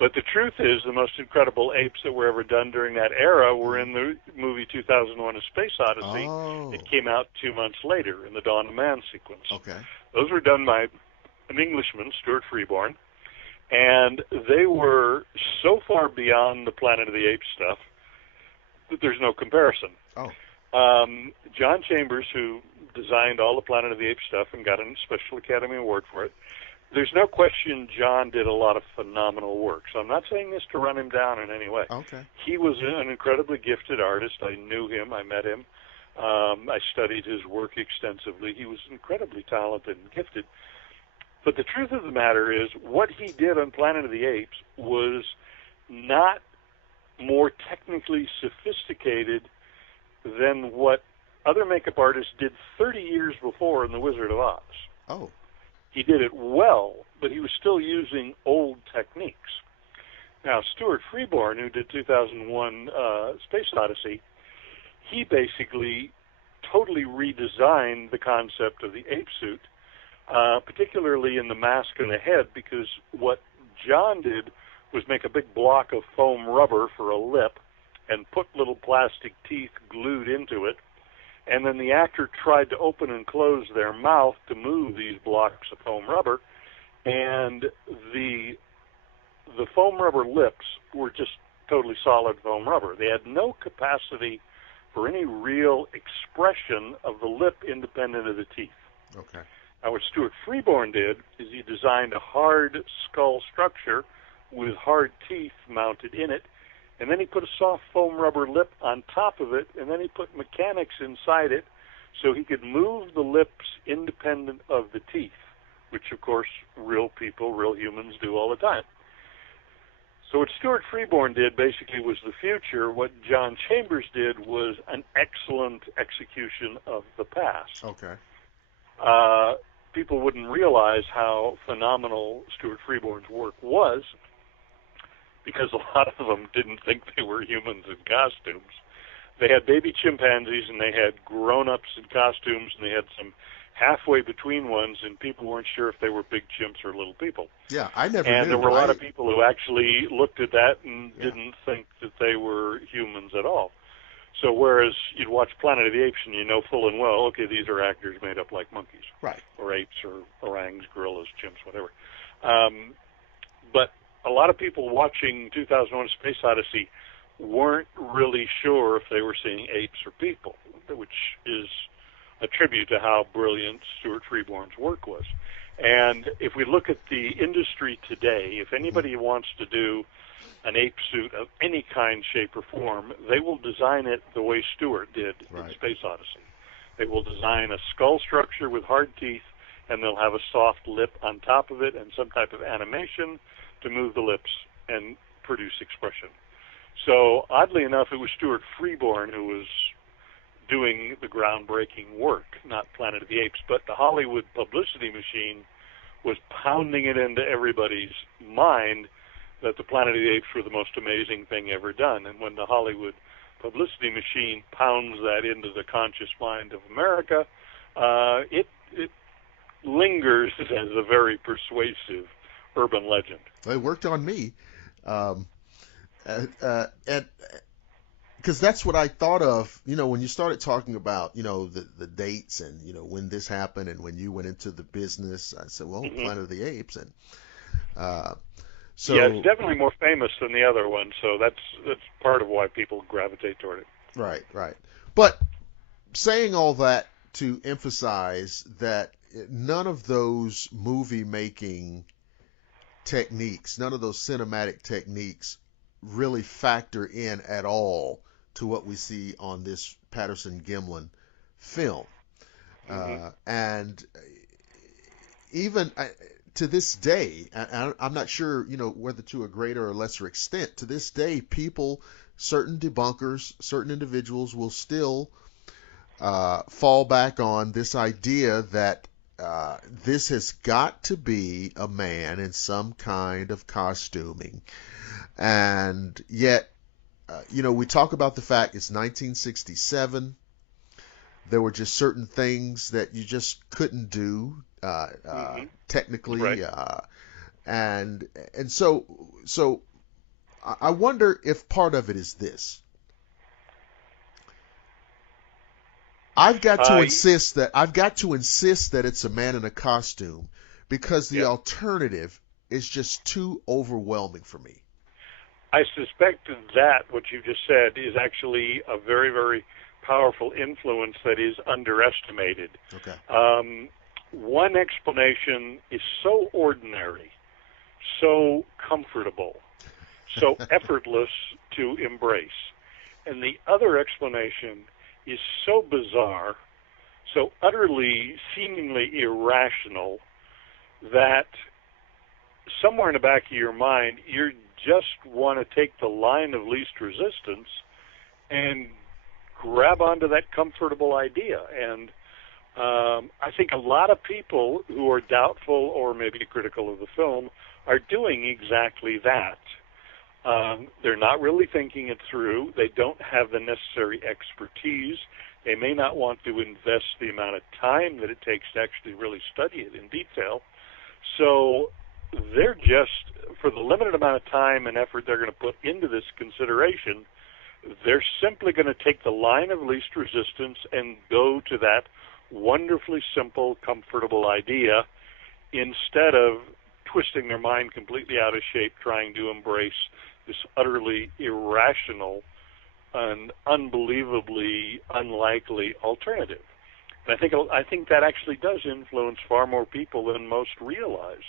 But the truth is, the most incredible apes that were ever done during that era were in the movie 2001: A Space Odyssey. Oh. It came out 2 months later in the Dawn of Man sequence. Okay. Those were done by an Englishman, Stuart Freeborn, and they were so far beyond the Planet of the Apes stuff that there's no comparison. Oh. John Chambers, who designed all the Planet of the Apes stuff and got a Special Academy Award for it, there's no question John did a lot of phenomenal work. So I'm not saying this to run him down in any way. Okay. He was an incredibly gifted artist. I knew him. I met him. I studied his work extensively. He was incredibly talented and gifted. But the truth of the matter is, what he did on Planet of the Apes was not more technically sophisticated than what other makeup artists did 30 years before in The Wizard of Oz. Oh. He did it well, but he was still using old techniques. Now, Stuart Freeborn, who did 2001 Space Odyssey, he basically totally redesigned the concept of the ape suit, particularly in the mask and the head, because what John did was make a big block of foam rubber for a lip and put little plastic teeth glued into it. And then the actor tried to open and close their mouth to move these blocks of foam rubber, and the foam rubber lips were just totally solid foam rubber. They had no capacity for any real expression of the lip independent of the teeth. Okay. Now, what Stuart Freeborn did is he designed a hard skull structure with hard teeth mounted in it, and then he put a soft foam rubber lip on top of it, and then he put mechanics inside it so he could move the lips independent of the teeth, which, of course, real people, real humans do all the time. So what Stuart Freeborn did basically was the future. What John Chambers did was an excellent execution of the past. Okay. People wouldn't realize how phenomenal Stuart Freeborn's work was, because a lot of them didn't think they were humans in costumes. They had baby chimpanzees, and they had grown-ups in costumes, and they had some halfway between ones, and people weren't sure if they were big chimps or little people. Yeah, I never knew. And there were a lot of people who actually looked at that and didn't think that they were humans at all. So whereas you'd watch Planet of the Apes and you know full and well, okay, these are actors made up like monkeys. Right. Or apes or orangs, gorillas, chimps, whatever. But a lot of people watching 2001: Space Odyssey weren't really sure if they were seeing apes or people, which is a tribute to how brilliant Stuart Freeborn's work was. And if we look at the industry today, if anybody wants to do an ape suit of any kind, shape, or form, they will design it the way Stuart did in Space Odyssey. They will design a skull structure with hard teeth, and they'll have a soft lip on top of it and some type of animation to move the lips and produce expression. So, oddly enough, it was Stuart Freeborn who was doing the groundbreaking work, not Planet of the Apes, but the Hollywood publicity machine was pounding it into everybody's mind that the Planet of the Apes were the most amazing thing ever done. And when the Hollywood publicity machine pounds that into the conscious mind of America, it lingers as a very persuasive urban legend. It worked on me. And because that's what I thought of, when you started talking about, the dates and, when this happened and when you went into the business, I said, well, Planet of the Apes. And so yeah, it's definitely more famous than the other one, so that's part of why people gravitate toward it. Right. But saying all that to emphasize that none of those movie-making techniques, none of those cinematic techniques really factor in at all to what we see on this Patterson-Gimlin film. And even to this day, I'm not sure, whether to a greater or lesser extent, to this day, people, certain debunkers, certain individuals will still fall back on this idea that this has got to be a man in some kind of costuming. And yet, we talk about the fact it's 1967. There were just certain things that you just couldn't do technically. Right. And so I wonder if part of it is this. I've got to insist that it's a man in a costume because the alternative is just too overwhelming for me. I suspect that what you just said is actually a very, very powerful influence that is underestimated. Okay. One explanation is so ordinary, so comfortable, so effortless to embrace. And the other explanation is so bizarre, so utterly, seemingly irrational, that somewhere in the back of your mind, you just want to take the line of least resistance and grab onto that comfortable idea. And I think a lot of people who are doubtful or maybe critical of the film are doing exactly that. They're not really thinking it through. They don't have the necessary expertise. They may not want to invest the amount of time that it takes to actually really study it in detail. So they're just, for the limited amount of time and effort they're going to put into this consideration, they're simply going to take the line of least resistance and go to that wonderfully simple, comfortable idea instead of twisting their mind completely out of shape trying to embrace this utterly irrational and unbelievably unlikely alternative. And I think that actually does influence far more people than most realize.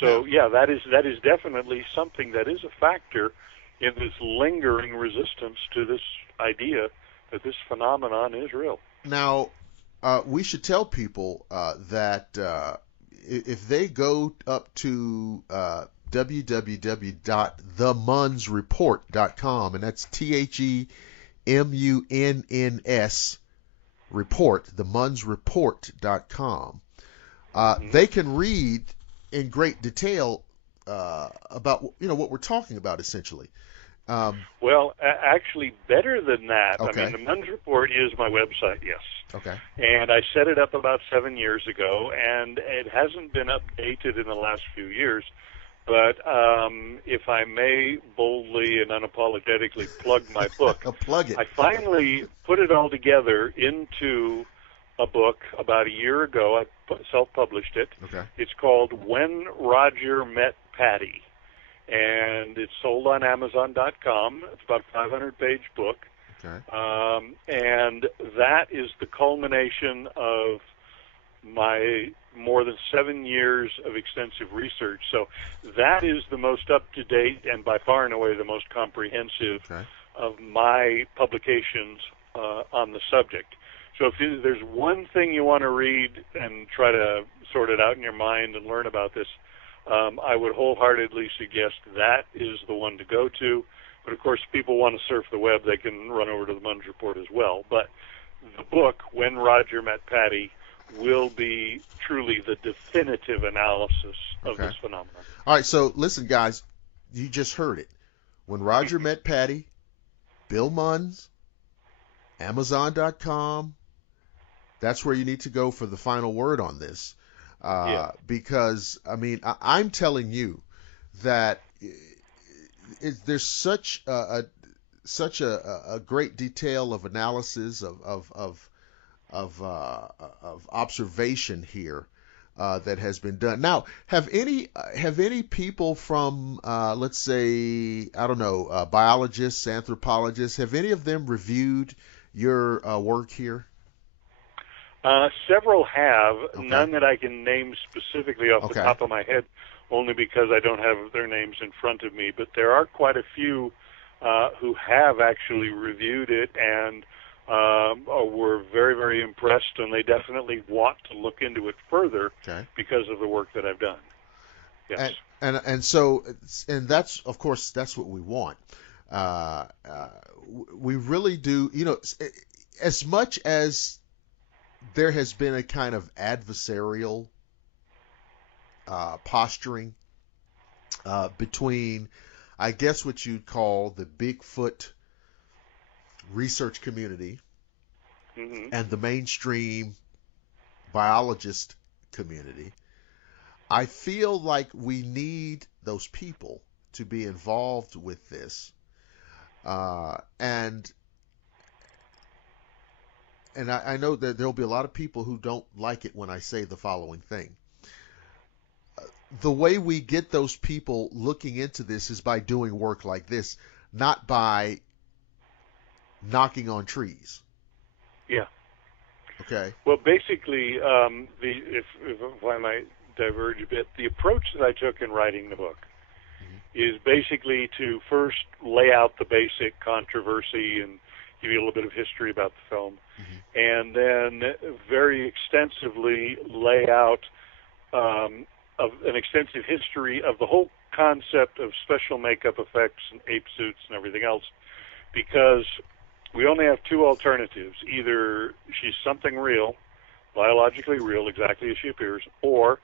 So that is definitely something that is a factor in this lingering resistance to this idea that this phenomenon is real. Now, we should tell people that if they go up to www.themunnsreport.com, and that's TheMunns report, themunnsreport.com, they can read in great detail about what we're talking about essentially. Well, actually, better than that. Okay. I mean, the Munns Report is my website, yes. Okay. And I set it up about 7 years ago, and it hasn't been updated in the last few years. But if I may boldly and unapologetically plug my book, plug it. I finally put it all together into a book about a year ago. I self-published it. Okay. It's called When Roger Met Patty, and it's sold on Amazon.com. It's about a 500-page book. Okay. And that is the culmination of my more than 7 years of extensive research. So that is the most up-to-date and by far and away the most comprehensive of my publications on the subject. So if there's one thing you want to read and try to sort it out in your mind and learn about this, I would wholeheartedly suggest that is the one to go to. But, of course, if people want to surf the web, they can run over to the Munns Report as well. But the book, When Roger Met Patty, will be truly the definitive analysis of this phenomenon. All right, so listen, guys, you just heard it. When Roger Met Patty, Bill Munns, Amazon.com, that's where you need to go for the final word on this. Because, I mean, I'm telling you that there's such a great detail of analysis of observation here that has been done. Now, have any people from let's say, I don't know, biologists, anthropologists, have any of them reviewed your work here? Several have, none that I can name specifically off the top of my head, only because I don't have their names in front of me. But there are quite a few who have actually reviewed it and were very, very impressed, and they definitely want to look into it further because of the work that I've done. Yes. And so that's, of course, that's what we want. We really do, as much as there has been a kind of adversarial posturing between, I guess, what you'd call the Bigfoot research community and the mainstream biologist community, I feel like we need those people to be involved with this, and I know that there'll be a lot of people who don't like it when I say the following thing. The way we get those people looking into this is by doing work like this, not by knocking on trees. Yeah. Okay. Well, basically, if I might diverge a bit, the approach that I took in writing the book is basically to first lay out the basic controversy and give you a little bit of history about the film, and then very extensively lay out of an extensive history of the whole concept of special makeup effects and ape suits and everything else, because we only have two alternatives. Either she's something real, biologically real, exactly as she appears, or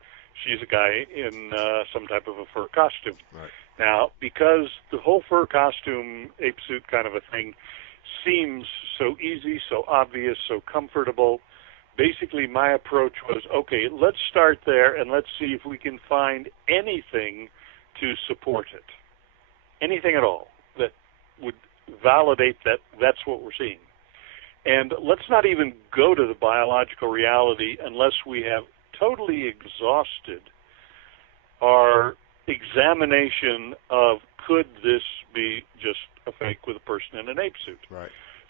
she's a guy in some type of a fur costume. Right. Now, because the whole fur costume, ape suit kind of a thing seems so easy, so obvious, so comfortable, basically my approach was, okay, let's start there and let's see if we can find anything to support it. Anything at all that would validate that that's what we're seeing. And let's not even go to the biological reality unless we have totally exhausted our examination of could this be just a fake with a person in an ape suit. Right.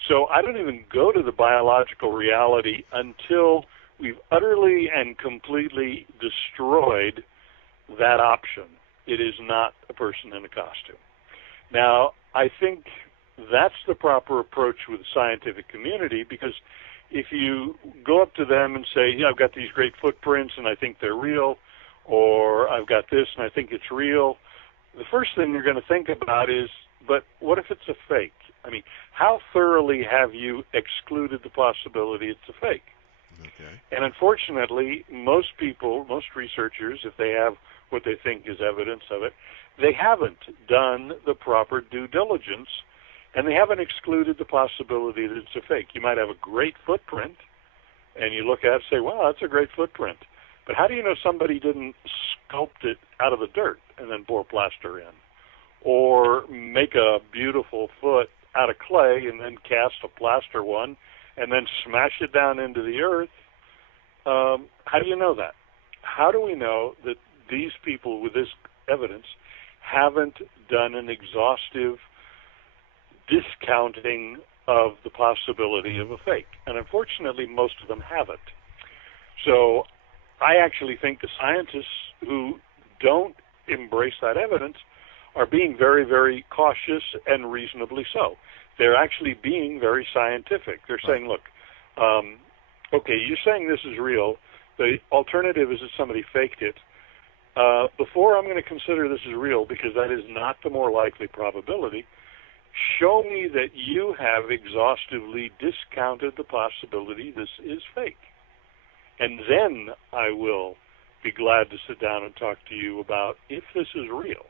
So I don't even go to the biological reality until we've utterly and completely destroyed that option. It is not a person in a costume. Now, I think that's the proper approach with the scientific community, because if you go up to them and say, yeah, I've got these great footprints and I think they're real, or I've got this and I think it's real, the first thing you're going to think about is, but what if it's a fake? I mean, how thoroughly have you excluded the possibility it's a fake? Okay. And unfortunately, most people, most researchers, if they have what they think is evidence of it, they haven't done the proper due diligence, and they haven't excluded the possibility that it's a fake. You might have a great footprint, and you look at it and say, wow, that's a great footprint. But how do you know somebody didn't sculpt it out of the dirt and then pour plaster in? Or make a beautiful foot out of clay and then cast a plaster one and then smash it down into the earth? How do you know that? How do we know that these people with this evidence haven't done an exhaustive discounting of the possibility of a fake? And unfortunately, most of them haven't. So I actually think the scientists who don't embrace that evidence are being very, very cautious, and reasonably so. They're actually being very scientific. They're saying, look, okay, you're saying this is real. The alternative is that somebody faked it. Before I'm going to consider this is real, because that is not the more likely probability, show me that you have exhaustively discounted the possibility this is fake. And then I will be glad to sit down and talk to you about if this is real.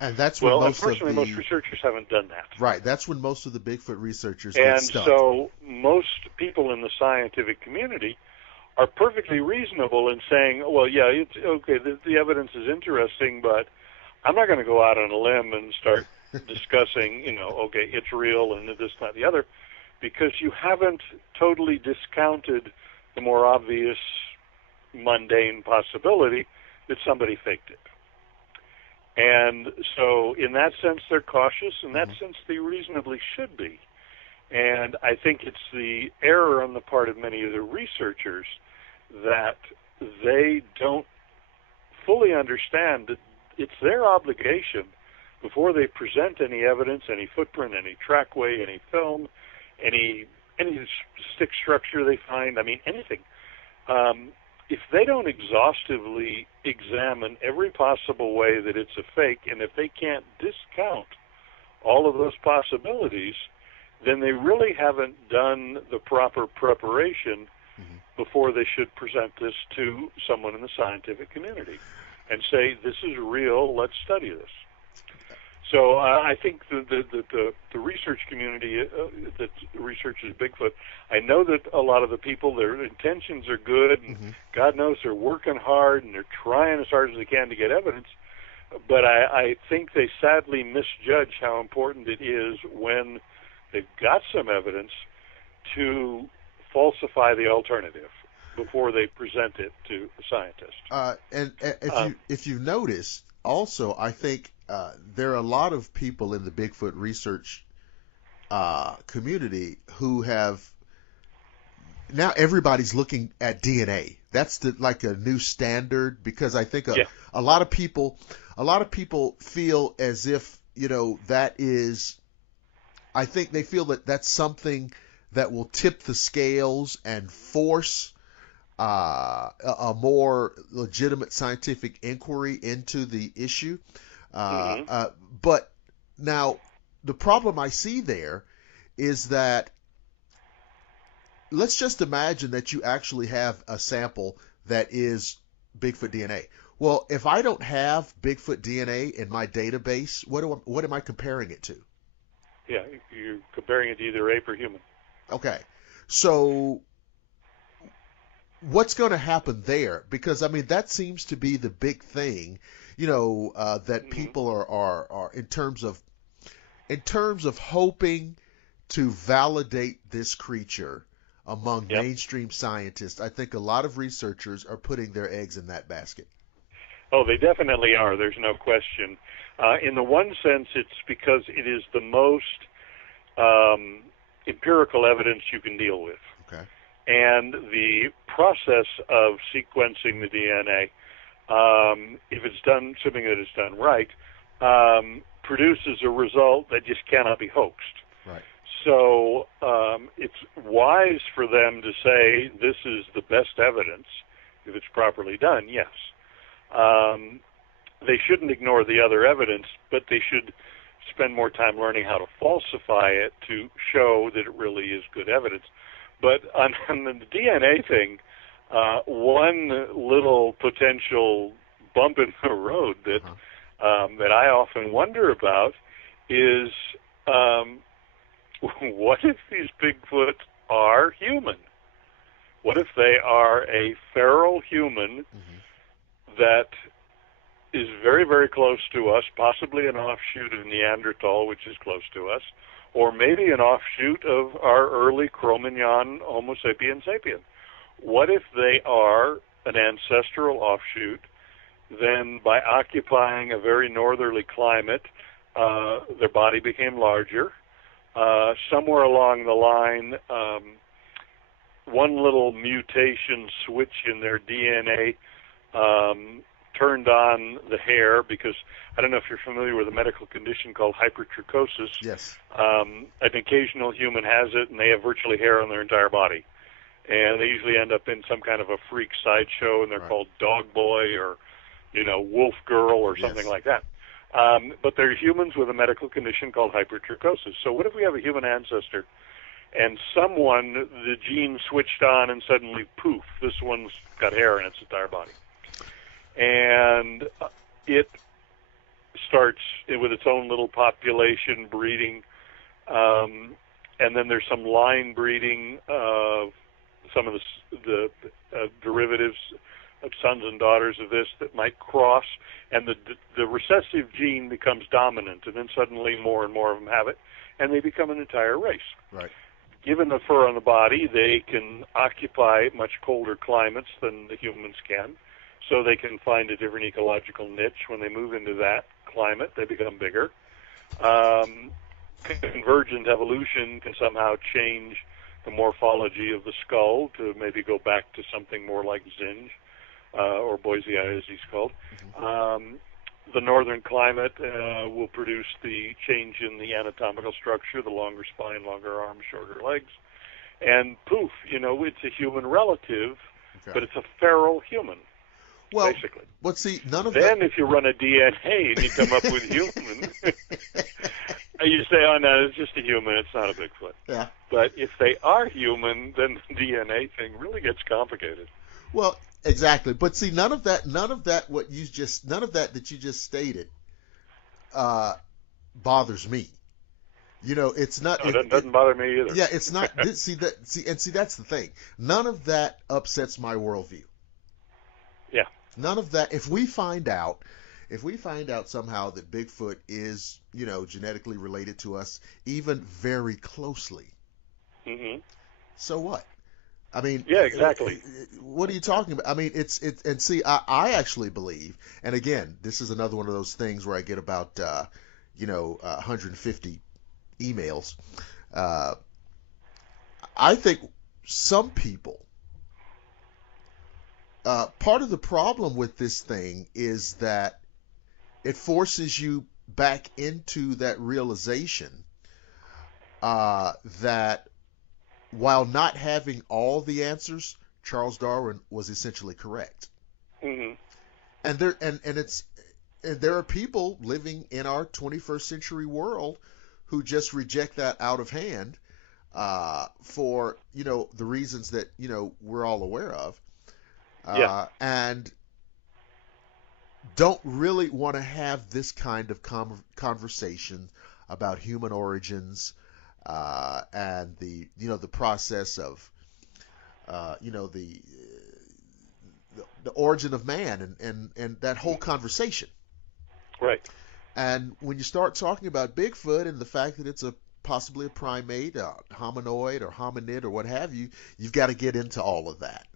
And that's when unfortunately, most researchers haven't done that. Right. That's when most of the Bigfoot researchers get stuck. And so most people in the scientific community are perfectly reasonable in saying, well, yeah, it's okay, the evidence is interesting, but I'm not going to go out on a limb and start discussing, okay, it's real and this, that, the other, because you haven't totally discounted the more obvious, mundane possibility that somebody faked it. And so in that sense, they're cautious. In that sense, they reasonably should be. And I think it's the error on the part of many of the researchers that they don't fully understand that it's their obligation, before they present any evidence, any footprint, any trackway, any film, any stick structure they find, I mean, anything. If they don't exhaustively examine every possible way that it's a fake, and if they can't discount all of those possibilities, then they really haven't done the proper preparation before they should present this to someone in the scientific community and say, this is real, let's study this. So I think the research community that researches Bigfoot, I know that a lot of the people, their intentions are good, and God knows they're working hard, and they're trying as hard as they can to get evidence, but I think they sadly misjudge how important it is when they've got some evidence to falsify the alternative before they present it to the scientist. And if you notice, also, I think there are a lot of people in the Bigfoot research community who have now everybody's looking at DNA. That's like a new standard, because I think a lot of people feel as if, that is, I think they feel that that's something that will tip the scales and force a more legitimate scientific inquiry into the issue. But now the problem I see there is that, let's just imagine that you actually have a sample that is Bigfoot DNA. Well, if I don't have Bigfoot DNA in my database, what am I comparing it to? Yeah, you're comparing it to either ape or human. Okay. So what's going to happen there? Because, I mean, that seems to be the big thing, that people are in terms of hoping to validate this creature among mainstream scientists. I think a lot of researchers are putting their eggs in that basket. Oh, they definitely are. There's no question. In the one sense, it's because it is the most empirical evidence you can deal with. Okay. And the process of sequencing the DNA, if it's done, assuming that it's done right, produces a result that just cannot be hoaxed. Right. So it's wise for them to say this is the best evidence if it's properly done, yes. They shouldn't ignore the other evidence, but they should spend more time learning how to falsify it to show that it really is good evidence. But on the DNA thing, one little potential bump in the road that I often wonder about is, what if these Bigfoot are human? What if they are a feral human that is very, very close to us, possibly an offshoot of Neanderthal, which is close to us, or maybe an offshoot of our early Cro-Magnon Homo sapiens sapien? What if they are an ancestral offshoot? Then by occupying a very northerly climate, their body became larger. Somewhere along the line, one little mutation switch in their DNA turned on the hair, because I don't know if you're familiar with a medical condition called hypertrichosis. Yes. An occasional human has it, and they have virtually hair on their entire body. And they usually end up in some kind of a freak sideshow, and they're called dog boy or, wolf girl or something like that. But they're humans with a medical condition called hypertrichosis. So what if we have a human ancestor and the gene switched on and suddenly, poof, this one's got hair in its entire body? And it starts with its own little population breeding, and then there's some line breeding of some of the derivatives of sons and daughters of this that might cross, and the recessive gene becomes dominant, and then suddenly more and more of them have it, and they become an entire race. Right. Given the fur on the body, they can occupy much colder climates than the humans can, so they can find a different ecological niche. When they move into that climate, they become bigger. Convergent evolution can somehow change the morphology of the skull to maybe go back to something more like Zinj, or Boisei, as he's called. The northern climate will produce the change in the anatomical structure, the longer spine, longer arms, shorter legs. And poof, it's a human relative, but it's a feral human, basically. Well, see, none of then if you run a DNA and you come up with human, you say, oh, no, it's just a human, it's not a Bigfoot. Yeah. But if they are human, then the DNA thing really gets complicated. Well, exactly. But see, none of that that you just stated bothers me. You know, it's not. No, it doesn't bother me either. Yeah, it's not. See, that's the thing. None of that upsets my worldview. Yeah. None of that. If we find out somehow that Bigfoot is, you know, genetically related to us, even very closely, Mm-hmm. so what? I mean, yeah, exactly. What are you talking about? I mean, and see, I actually believe, and again, this is another one of those things where I get about, 150 emails. I think some people, part of the problem with this thing is that it forces you back into that realization that while not having all the answers, Charles Darwin was essentially correct. Mm-hmm. And there are people living in our 21st century world who just reject that out of hand for, you know, the reasons that, you know, we're all aware of. And don't really want to have this kind of conversation about human origins and the, you know, the process of, the origin of man and that whole conversation. Right. And when you start talking about Bigfoot and the fact that it's possibly a primate, a hominoid or hominid or what have you, you've got to get into all of that.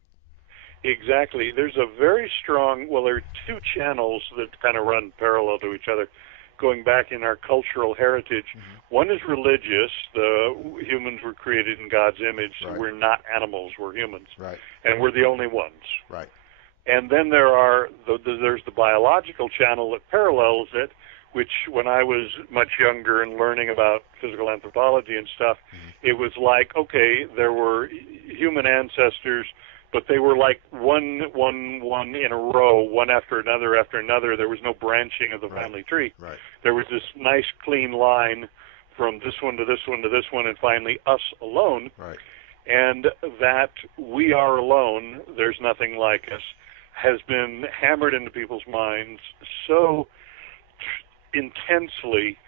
Exactly. There's a very strong, well, there are two channels that kind of run parallel to each other going back in our cultural heritage. Mm-hmm. One is religious. The humans were created in God's image. Right. We're not animals. We're humans. Right. And we're the only ones. Right. And then there's the biological channel that parallels it, which when I was much younger and learning about physical anthropology and stuff, mm-hmm. it was like, okay, there were human ancestors, but they were like one in a row, one after another. There was no branching of the family tree. Right. There was this nice clean line from this one to this one to this one, and finally us alone. Right. And that we are alone, there's nothing like us, has been hammered into people's minds so intensely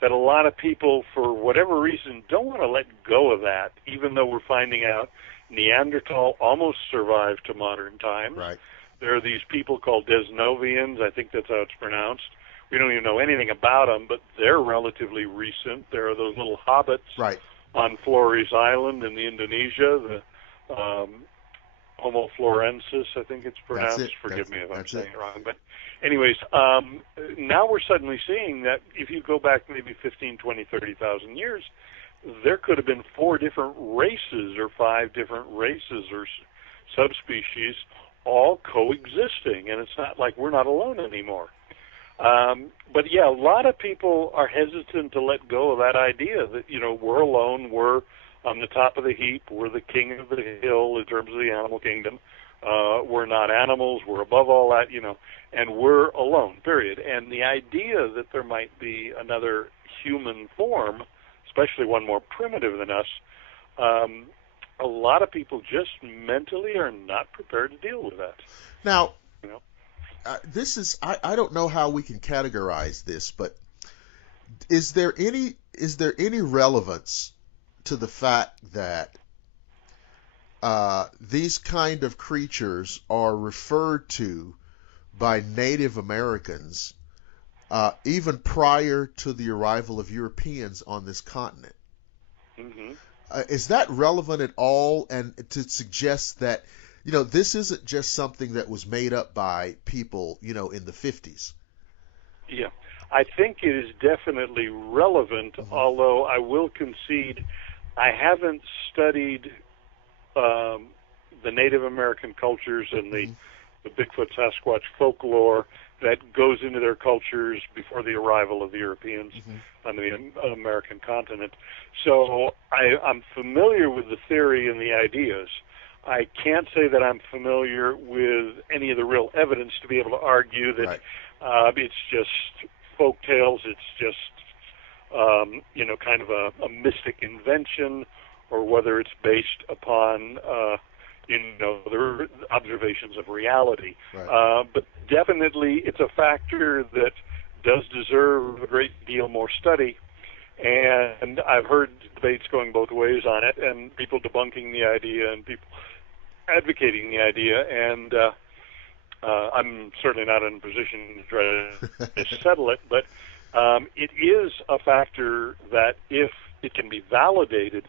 that a lot of people, for whatever reason, don't want to let go of that, even though we're finding out Neanderthal almost survived to modern times. Right. There are these people called Desnovians, I think that's how it's pronounced. We don't even know anything about them, but they're relatively recent. There are those little hobbits on Flores Island in Indonesia, the Homo florensis, I think it's pronounced. Forgive me if I'm saying it wrong. But anyways, now we're suddenly seeing that if you go back maybe 15, 20, 30,000 years, there could have been 4 different races or 5 different races or subspecies all coexisting, and it's not like we're not alone anymore. But yeah, a lot of people are hesitant to let go of that idea that, you know, we're alone, we're on the top of the heap, we're the king of the hill in terms of the animal kingdom. We're not animals, we're above all that, you know, and we're alone, period. And the idea that there might be another human form, especially one more primitive than us, a lot of people just mentally are not prepared to deal with that. Now, you know? This is, I don't know how we can categorize this, but is there any relevance to the fact that these kind of creatures are referred to by Native Americans even prior to the arrival of Europeans on this continent? Mm-hmm. Is that relevant at all, and to suggest that, you know, this isn't just something that was made up by people, you know, in the 50s? Yeah, I think it is definitely relevant, mm-hmm. although I will concede I haven't studied the Native American cultures and the Bigfoot Sasquatch folklore that goes into their cultures before the arrival of the Europeans on the American continent. So I'm familiar with the theory and the ideas. I can't say that I'm familiar with any of the real evidence to be able to argue that it's just folk tales, it's just kind of a mystic invention, or whether it's based upon, the observations of reality. Right. But definitely it's a factor that does deserve a great deal more study. And I've heard debates going both ways on it, and people debunking the idea and people advocating the idea. And I'm certainly not in a position to try to settle it, but it is a factor that, if it can be validated,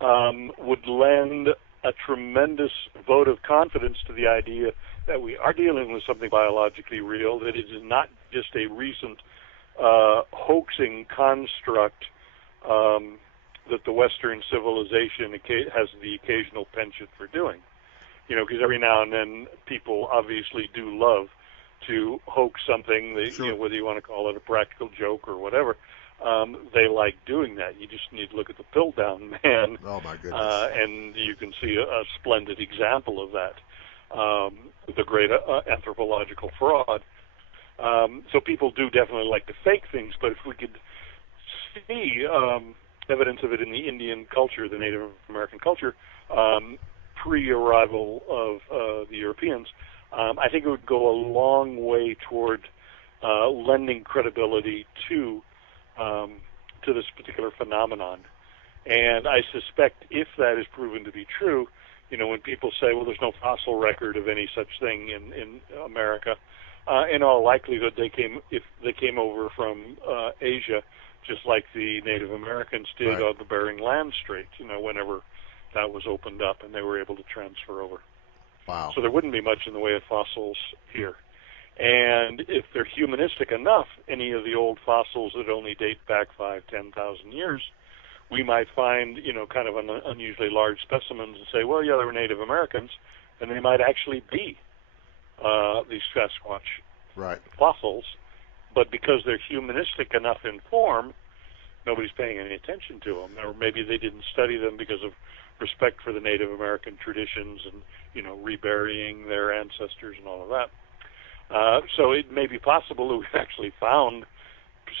would lend a tremendous vote of confidence to the idea that we are dealing with something biologically real, that it is not just a recent hoaxing construct that the Western civilization has the occasional penchant for doing. Because every now and then people obviously do love to hoax something, Sure. whether you want to call it a practical joke or whatever. They like doing that. You just need to look at the Piltdown Man. Oh, my goodness. And you can see a splendid example of that, the great anthropological fraud. So people do definitely like to fake things, but if we could see evidence of it in the Indian culture, the Native American culture, pre-arrival of the Europeans, I think it would go a long way toward lending credibility to this particular phenomenon. And I suspect if that is proven to be true, when people say, well, there's no fossil record of any such thing in America, in all likelihood if they came over from Asia, just like the Native Americans did Right. on the Bering Land Strait, whenever that was opened up and they were able to transfer over. Wow. So there wouldn't be much in the way of fossils here. And if they're humanistic enough, any of the old fossils that only date back 5,000, 10,000 years, we might find, kind of an unusually large specimens and say, well, yeah, they were Native Americans, and they might actually be these Sasquatch Right. fossils, but because they're humanistic enough in form, nobody's paying any attention to them. Or maybe they didn't study them because of respect for the Native American traditions and, reburying their ancestors and all of that. So it may be possible that we've actually found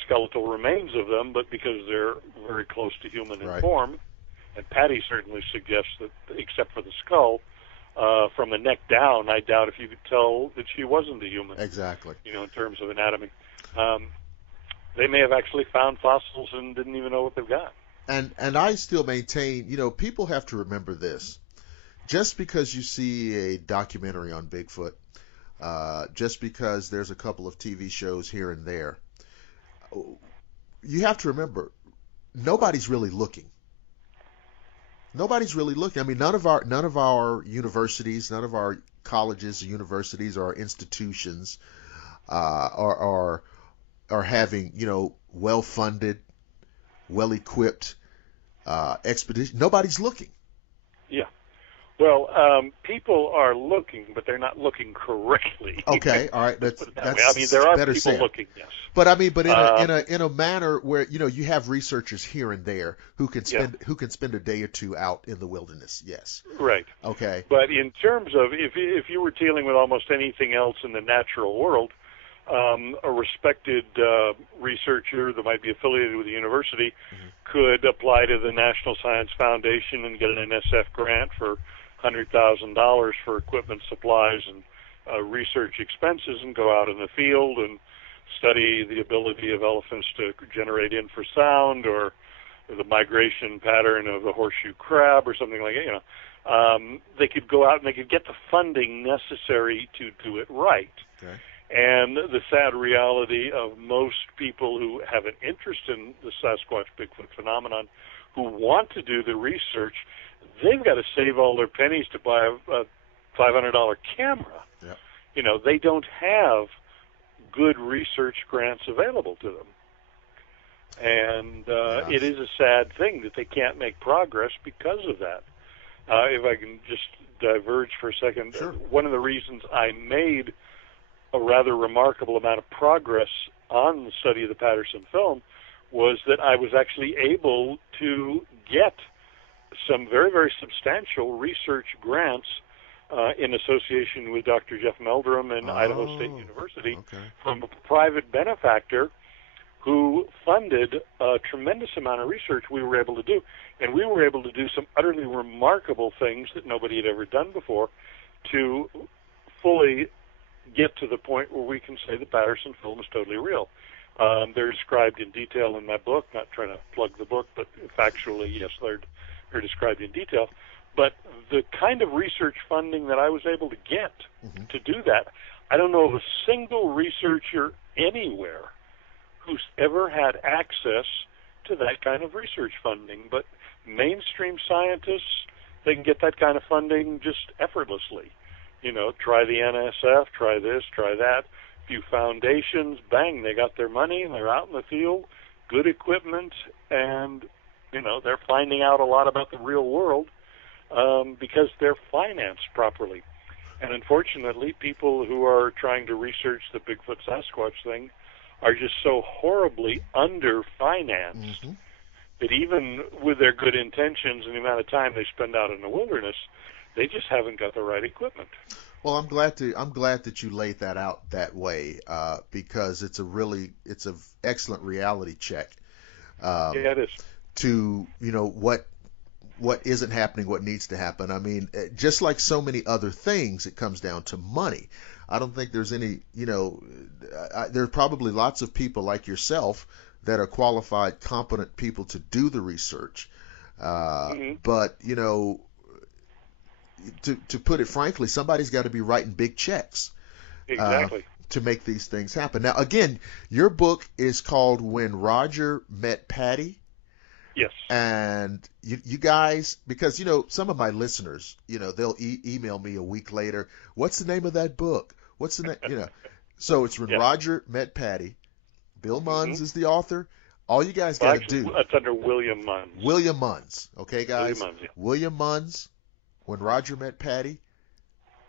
skeletal remains of them, but because they're very close to human in Right. form, and Patty certainly suggests that, except for the skull, from the neck down, I doubt if you could tell that she wasn't a human. Exactly. In terms of anatomy. They may have actually found fossils and didn't even know what they've got. And I still maintain, people have to remember this. Just because you see a documentary on Bigfoot, just because there's a couple of TV shows here and there, you have to remember, nobody's really looking. Nobody's really looking. I mean, none of our universities, none of our colleges, universities, or institutions are having, well-funded, well-equipped expedition. Nobody's looking. Yeah. Well, people are looking, but they're not looking correctly. Okay, all right. That's I mean, there are better people said. looking, yes. But in a manner where you have researchers here and there who can spend a day or two out in the wilderness. Yes. Right. Okay. But in terms of if you were dealing with almost anything else in the natural world, a respected researcher that might be affiliated with the university could apply to the National Science Foundation and get an NSF grant for $100,000 for equipment, supplies, and research expenses, and go out in the field and study the ability of elephants to generate infrasound, or the migration pattern of the horseshoe crab, or something like that. They could go out and they could get the funding necessary to do it right. Okay. And the sad reality of most people who have an interest in the Sasquatch Bigfoot phenomenon, who want to do the research, they've got to save all their pennies to buy a $500 camera. Yep. They don't have good research grants available to them. And it is a sad thing that they can't make progress because of that. If I can just diverge for a second, Sure. One of the reasons I made a rather remarkable amount of progress on the study of the Patterson film was that I was actually able to get some very, very substantial research grants in association with Dr. Jeff Meldrum and Idaho State University okay. from a private benefactor who funded a tremendous amount of research we were able to do. And we were able to do some utterly remarkable things that nobody had ever done before to fully get to the point where we can say the Patterson film is totally real. They're described in detail in my book, not trying to plug the book, but factually, yes, they're described in detail. But the kind of research funding that I was able to get to do that, I don't know of a single researcher anywhere who's ever had access to that kind of research funding. But mainstream scientists, they can get that kind of funding just effortlessly. You know, try the NSF, try this, try that. Few foundations, bang, they got their money, they're out in the field, good equipment, and, you know, they're finding out a lot about the real world because they're financed properly. And unfortunately, people who are trying to research the Bigfoot Sasquatch thing are just so horribly under-financed that even with their good intentions and the amount of time they spend out in the wilderness, they just haven't got the right equipment. Well, I'm glad that you laid that out that way because it's an excellent reality check. Yeah, it is. To, you know, what isn't happening, what needs to happen. I mean, just like so many other things, it comes down to money. I don't think there's any, you know, there are probably lots of people like yourself that are qualified, competent people to do the research. But, you know, to put it frankly, somebody's got to be writing big checks to make these things happen. Now, again, your book is called When Roger Met Patty. Yes. And you guys, because, you know, some of my listeners, you know, they'll email me a week later, what's the name of that book? What's the name? You know, so it's When Roger Met Patty. Bill Munns is the author. All you guys got to do. It's under William Munns. William Munns. Okay, guys? William Munns, yeah. William Munns, When Roger Met Patty,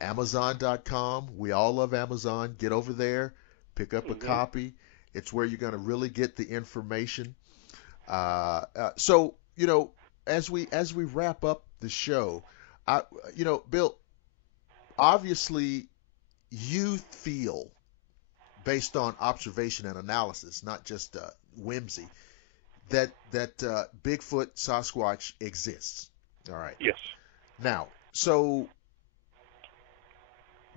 Amazon.com. We all love Amazon. Get over there, pick up a copy. It's where you're going to really get the information. So, you know, as we wrap up the show, you know, Bill, obviously you feel, based on observation and analysis, not just whimsy, that Bigfoot Sasquatch exists. All right. Yes. Now, so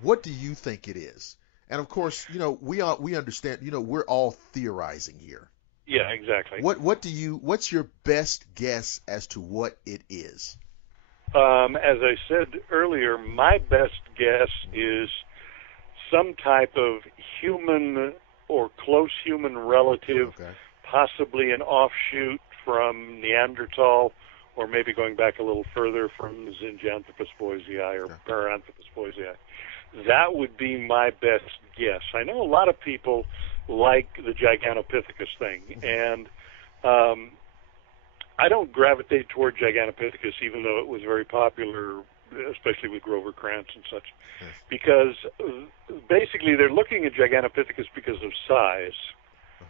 what do you think it is? And of course, you know, we understand, you know, we're all theorizing here. Yeah, exactly. What's your best guess as to what it is? As I said earlier, my best guess is some type of human or close human relative, possibly an offshoot from Neanderthal, or maybe going back a little further from Zinjanthropus boisei or Paranthropus boisei. That would be my best guess. I know a lot of people like the Gigantopithecus thing, and I don't gravitate toward Gigantopithecus, even though it was very popular, especially with Grover Krantz and such, because basically they're looking at Gigantopithecus because of size.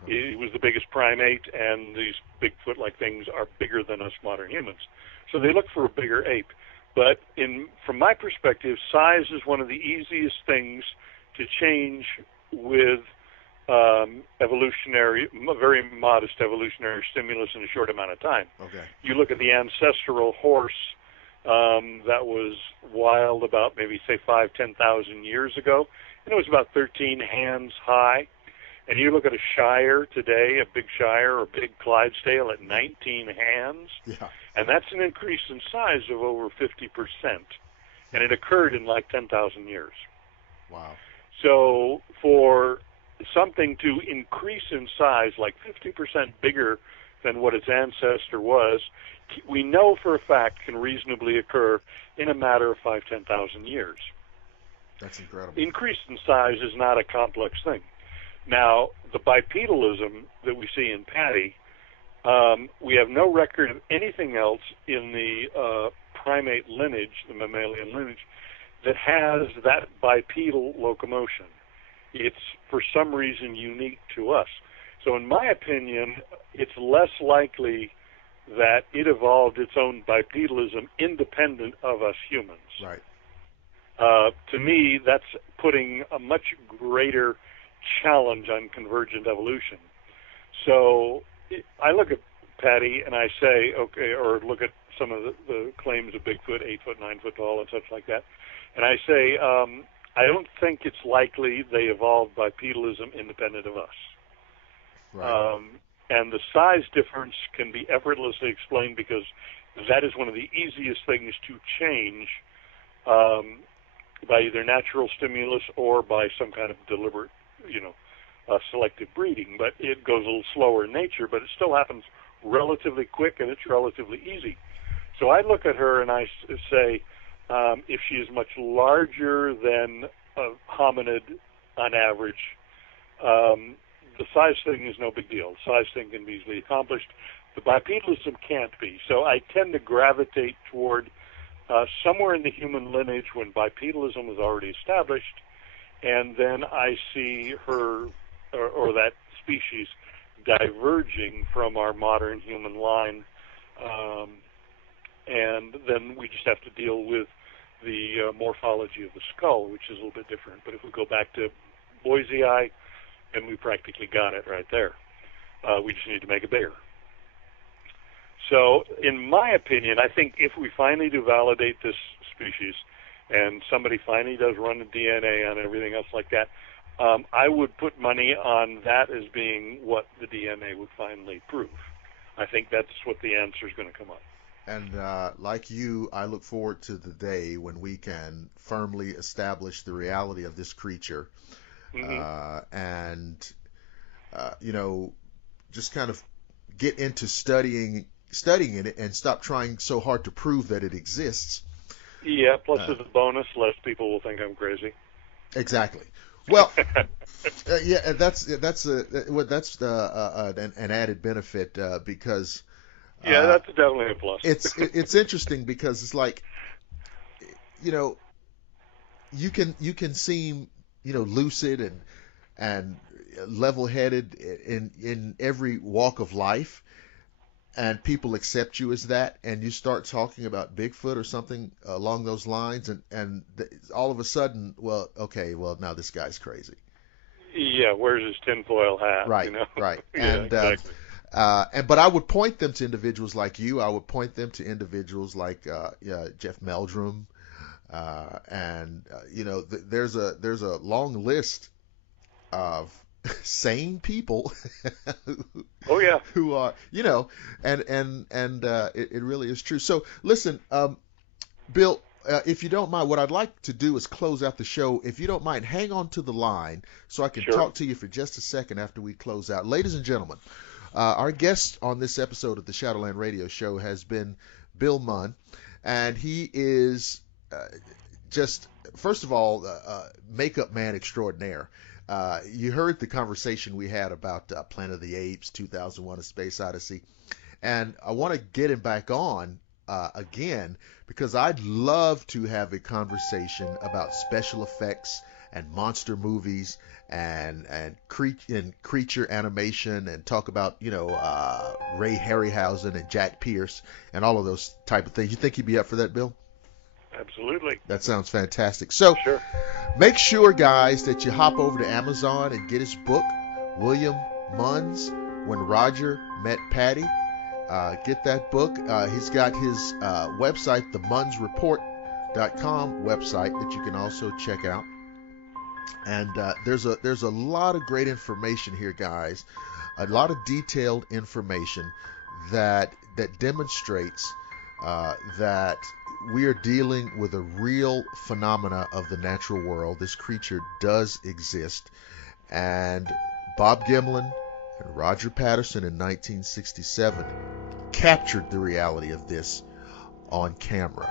It was the biggest primate, and these Bigfoot-like things are bigger than us modern humans. So they look for a bigger ape. But from my perspective, size is one of the easiest things to change with very modest evolutionary stimulus in a short amount of time. You look at the ancestral horse that was wild about maybe, say, 5,000-10,000 years ago, and it was about 13 hands high. And you look at a Shire today, a big Shire or big Clydesdale at 19 hands, and that's an increase in size of over 50%. And it occurred in like 10,000 years. Wow. So for something to increase in size like 50% bigger than what its ancestor was, we know for a fact can reasonably occur in a matter of 5,000-10,000 years. That's incredible. Increase in size is not a complex thing. Now, the bipedalism that we see in Patty, we have no record of anything else in the primate lineage, the mammalian lineage, that has that bipedal locomotion. It's, for some reason, unique to us. So in my opinion, it's less likely that it evolved its own bipedalism independent of us humans. Right. To me, that's putting a much greater challenge on convergent evolution. So I look at Patty and I say, okay, or look at some of the claims of Bigfoot, 8 foot, 9 foot tall, and such like that, and I say, I don't think it's likely they evolved bipedalism independent of us. Right. And the size difference can be effortlessly explained because that is one of the easiest things to change by either natural stimulus or by some kind of deliberate, selective breeding. But it goes a little slower in nature, but it still happens relatively quick and it's relatively easy. So I look at her and I say, if she is much larger than a hominid on average, the size thing is no big deal. The size thing can be easily accomplished. The bipedalism can't be. So I tend to gravitate toward somewhere in the human lineage when bipedalism was already established, and then I see her or that species diverging from our modern human line, and then we just have to deal with the morphology of the skull, which is a little bit different. But if we go back to Boise eye, and we practically got it right there. We just need to make it bigger. So, in my opinion, I think if we finally do validate this species, and somebody finally does run the DNA on everything else like that, I would put money on that as being what the DNA would finally prove. I think that's what the answer is going to come up. And like you, I look forward to the day when we can firmly establish the reality of this creature. Mm-hmm. And just kind of get into studying it and stop trying so hard to prove that it exists. Yeah, plus as a bonus, less people will think I'm crazy. Exactly. Well, yeah, that's an added benefit because. Yeah, that's definitely a plus. It's interesting because it's like, you can seem lucid and level-headed in every walk of life, and people accept you as that, and you start talking about Bigfoot or something along those lines, and all of a sudden, now this guy's crazy. Yeah, where's his tinfoil hat? Right, right. Yeah, and exactly. But I would point them to individuals like you. I would point them to individuals like Jeff Meldrum. There's a long list of sane people who are, it really is true. So listen, Bill, if you don't mind, what I'd like to do is close out the show. If you don't mind, hang on to the line so I can talk to you for just a second after we close out. Ladies and gentlemen, our guest on this episode of the Shadowland Radio Show has been Bill Munn, and he is just, first of all, makeup man extraordinaire. You heard the conversation we had about Planet of the Apes, 2001: A Space Odyssey, and I want to get him back on again because I'd love to have a conversation about special effects and monster movies and creature animation, and talk about Ray Harryhausen and Jack Pierce and all of those type of things. You think he'd be up for that, Bill? Absolutely. That sounds fantastic. So make sure, guys, that you hop over to Amazon and get his book, William Munns, When Roger Met Patty. Get that book. He's got his website, the munnsreport.com website, that you can also check out. And there's a lot of great information here, guys. A lot of detailed information that demonstrates that we are dealing with a real phenomena of the natural world. This creature does exist. And Bob Gimlin and Roger Patterson in 1967 captured the reality of this on camera.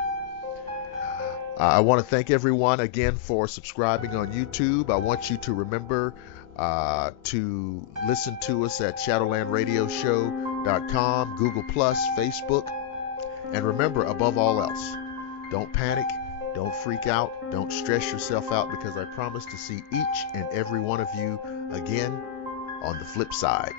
I want to thank everyone again for subscribing on YouTube. I want you to remember to listen to us at shadowlandradioshow.com, Google+, Facebook. And remember, above all else, don't panic, don't freak out, don't stress yourself out, because I promise to see each and every one of you again on the flip side.